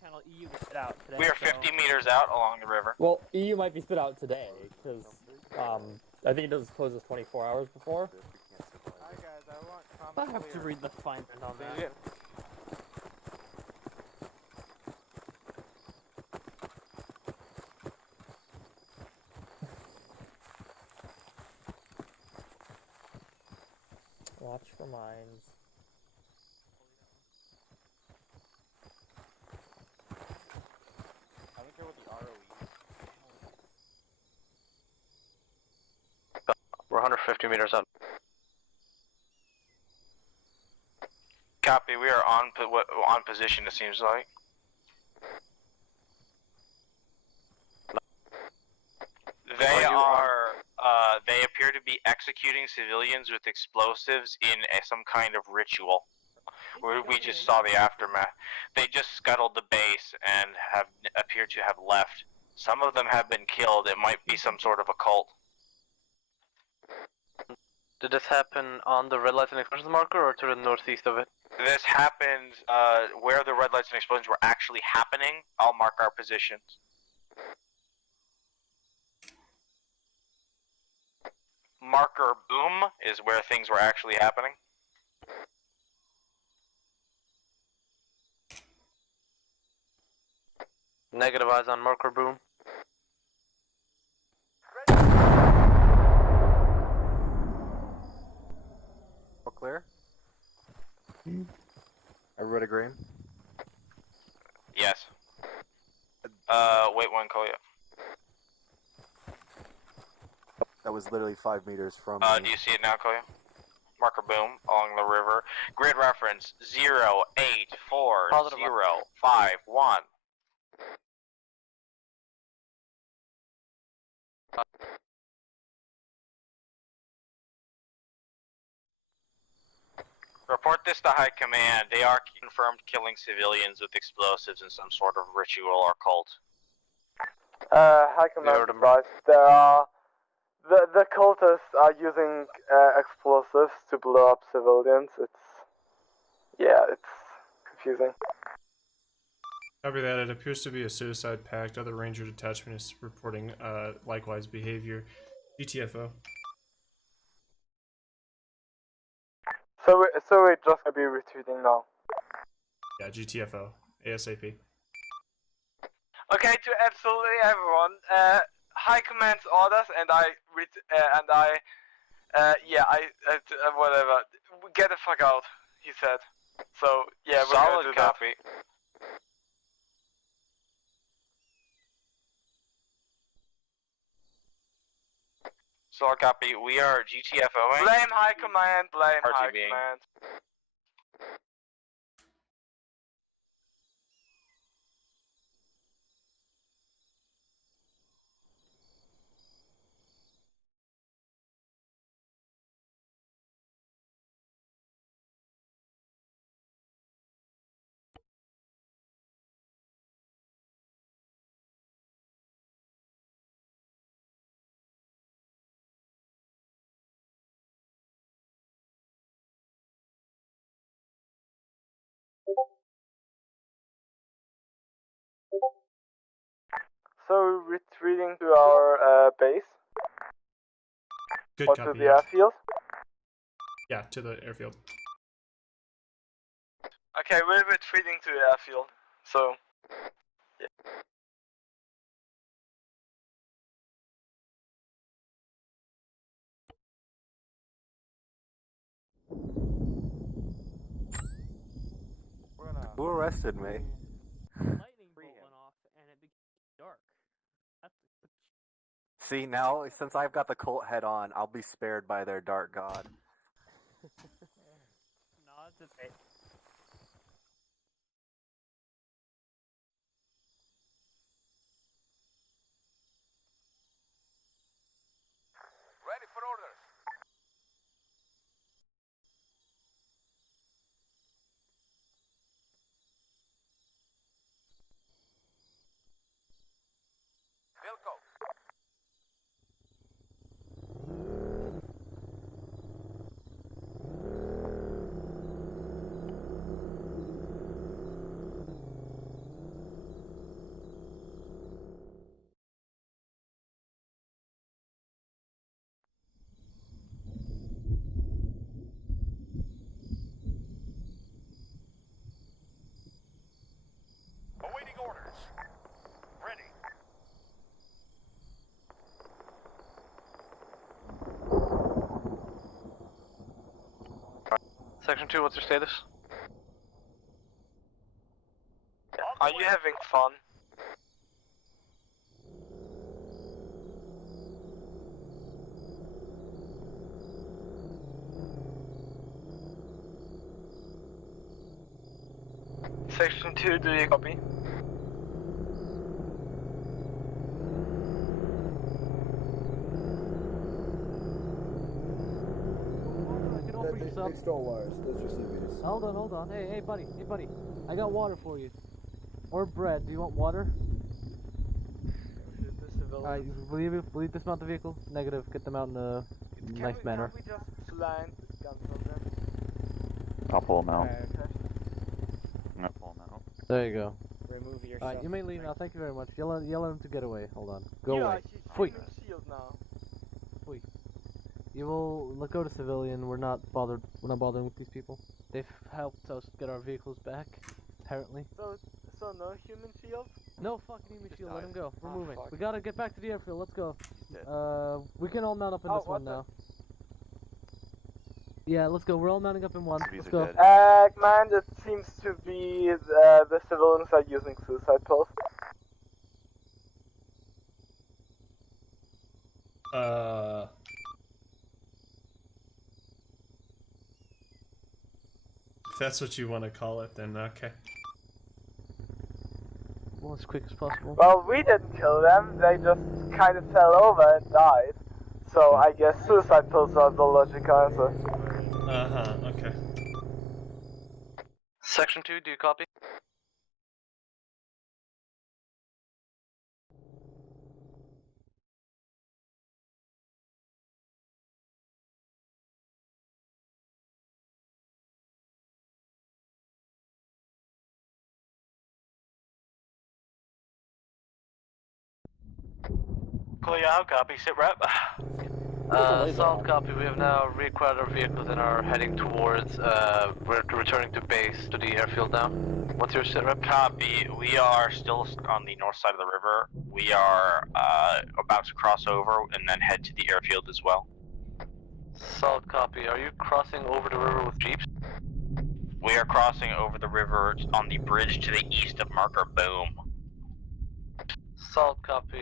Channel EU was spit out today. We are 50 meters out along the river. Well, EU might be spit out today, because I think it does close us 24 hours before. Hi guys, I want I have to read the fine print on that. Watch for mines. I don't care what the ROE is. We're 150 meters out. Copy, we are on position, it seems like. They appear to be executing civilians with explosives in some kind of ritual. We just saw the aftermath. They just scuttled the base and appear to have left. Some of them have been killed. It might be some sort of a cult. Did this happen on the red lights and explosions marker or to the northeast of it? This happened where the red lights and explosions were actually happening. I'll mark our positions. Marker boom is where things were actually happening. Negative eyes on marker boom. All clear? Everybody green? Yes. Wait one, Kolya. That was literally 5 meters from Do you see it now, Kolya? Marker boom along the river. Grid reference 0840051. Report this to High Command. They are confirmed killing civilians with explosives in some sort of ritual or cult. High Command advised, there are... The cultists are using explosives to blow up civilians. It's confusing. Copy that. It appears to be a suicide pact. Other ranger detachment is reporting likewise behavior. GTFO. So we're just gonna be retreating now. Yeah, GTFO. ASAP. Okay, to absolutely everyone. High Command's orders, and whatever. Get the fuck out, he said. So yeah, we're gonna do that. Copy. Solid copy. We are GTFOing. Blame High Command. Blame High RTBing. Command. So retreating to our base. Good or copy. to the Yeah. airfield. Yeah, to the airfield. Okay, we're retreating to the airfield. So yeah. Who arrested me? Lightning bolt went off and it became dark. That's See, now, since I've got the cult head on, I'll be spared by their dark god. No, it's okay. Ready for orders. Wilco. Awaiting orders. Ready. Section 2, what's your status? Are you having fun? Section 2, do you copy? They stole ours. Those are CVs. Hold on. Hey, buddy. I got water for you. Or bread. Do you want water? Alright, will you dismount the vehicle? Negative. Get them out in a nice manner. Can we just land guns on them? I'll pull them out. Okay. I'm gonna pull them out. There you go. Remove yourself. Alright, you may leave now. Thank you very much. Yell at him to get away. Hold on. Go Yeah, away. he's Fui. human shield now. Fui. You will go to civilian. We're not bothering with these people. They've helped us get our vehicles back, apparently. So no human shield? No fucking human shield. Let him go. We're Ah, moving. fuck. We gotta get back to the airfield. Let's go. We can all mount up in Oh, this one what the- now. Yeah, let's go. We're all mounting up in one. Let's go. Command, it seems to be the civilians are using suicide pills. If that's what you want to call it, then okay. Well, as quick as possible. Well, we didn't kill them, they just kind of fell over and died. So I guess suicide pills are the logical answer. Okay. Section 2, do you copy? Clear out, copy, sit rep. Solid copy. We have now reacquired our vehicles and are heading towards, we're returning to base to the airfield now. What's your sit rep? Copy, we are still on the north side of the river. We are about to cross over and then head to the airfield as well. Solid copy. Are you crossing over the river with jeeps? We are crossing over the river on the bridge to the east of Marker Boom. Solid copy.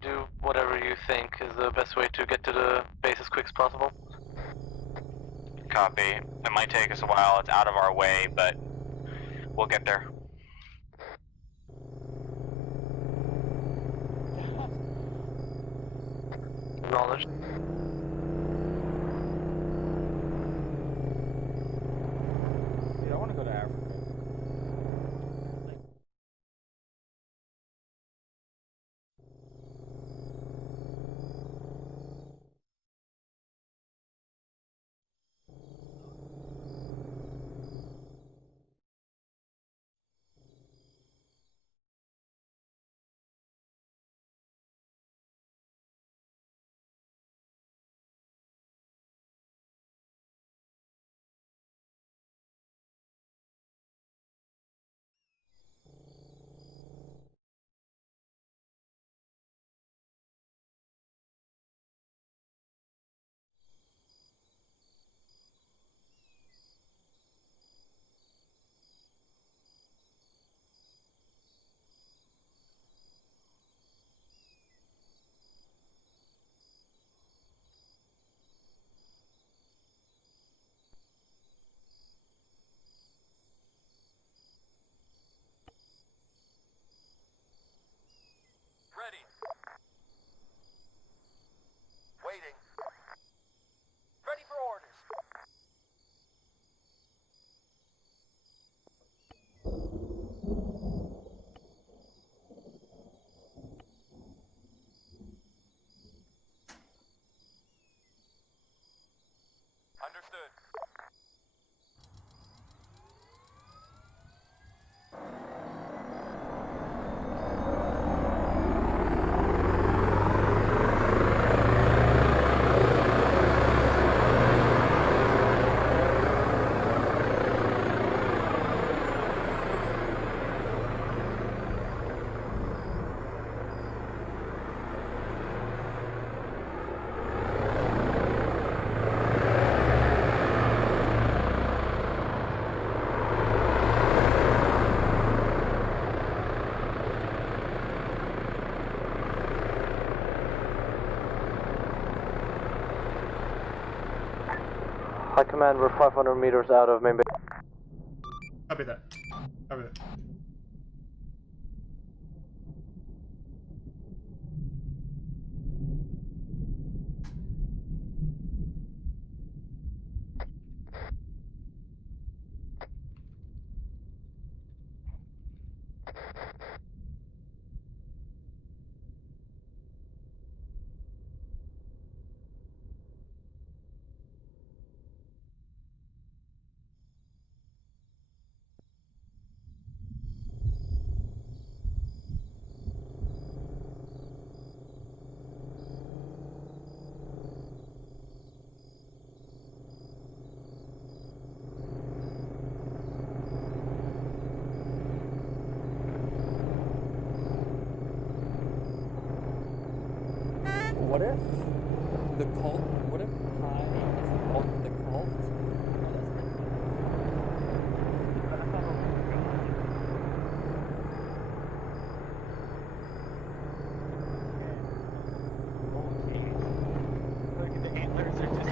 Do whatever you think is the best way to get to the base as quick as possible. Copy. It might take us a while, it's out of our way, but we'll get there. Acknowledged. Dude, I want to go to Africa. High command, we're 500 meters out of main base. Copy that. Copy that. What if the cult? What if High is involved with the cult? Look at the antlers are just.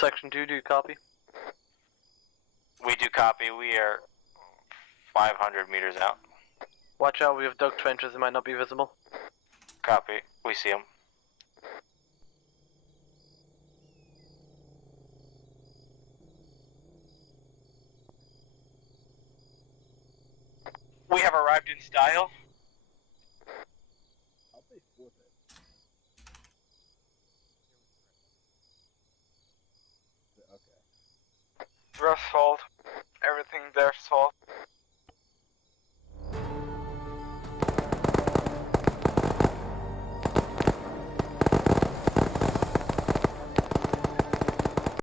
Section 2, do you copy? We do copy. We are 500 meters out. Watch out, we have dug trenches, they might not be visible. Copy. We see them. We have arrived in style. There's salt. Everything there's salt.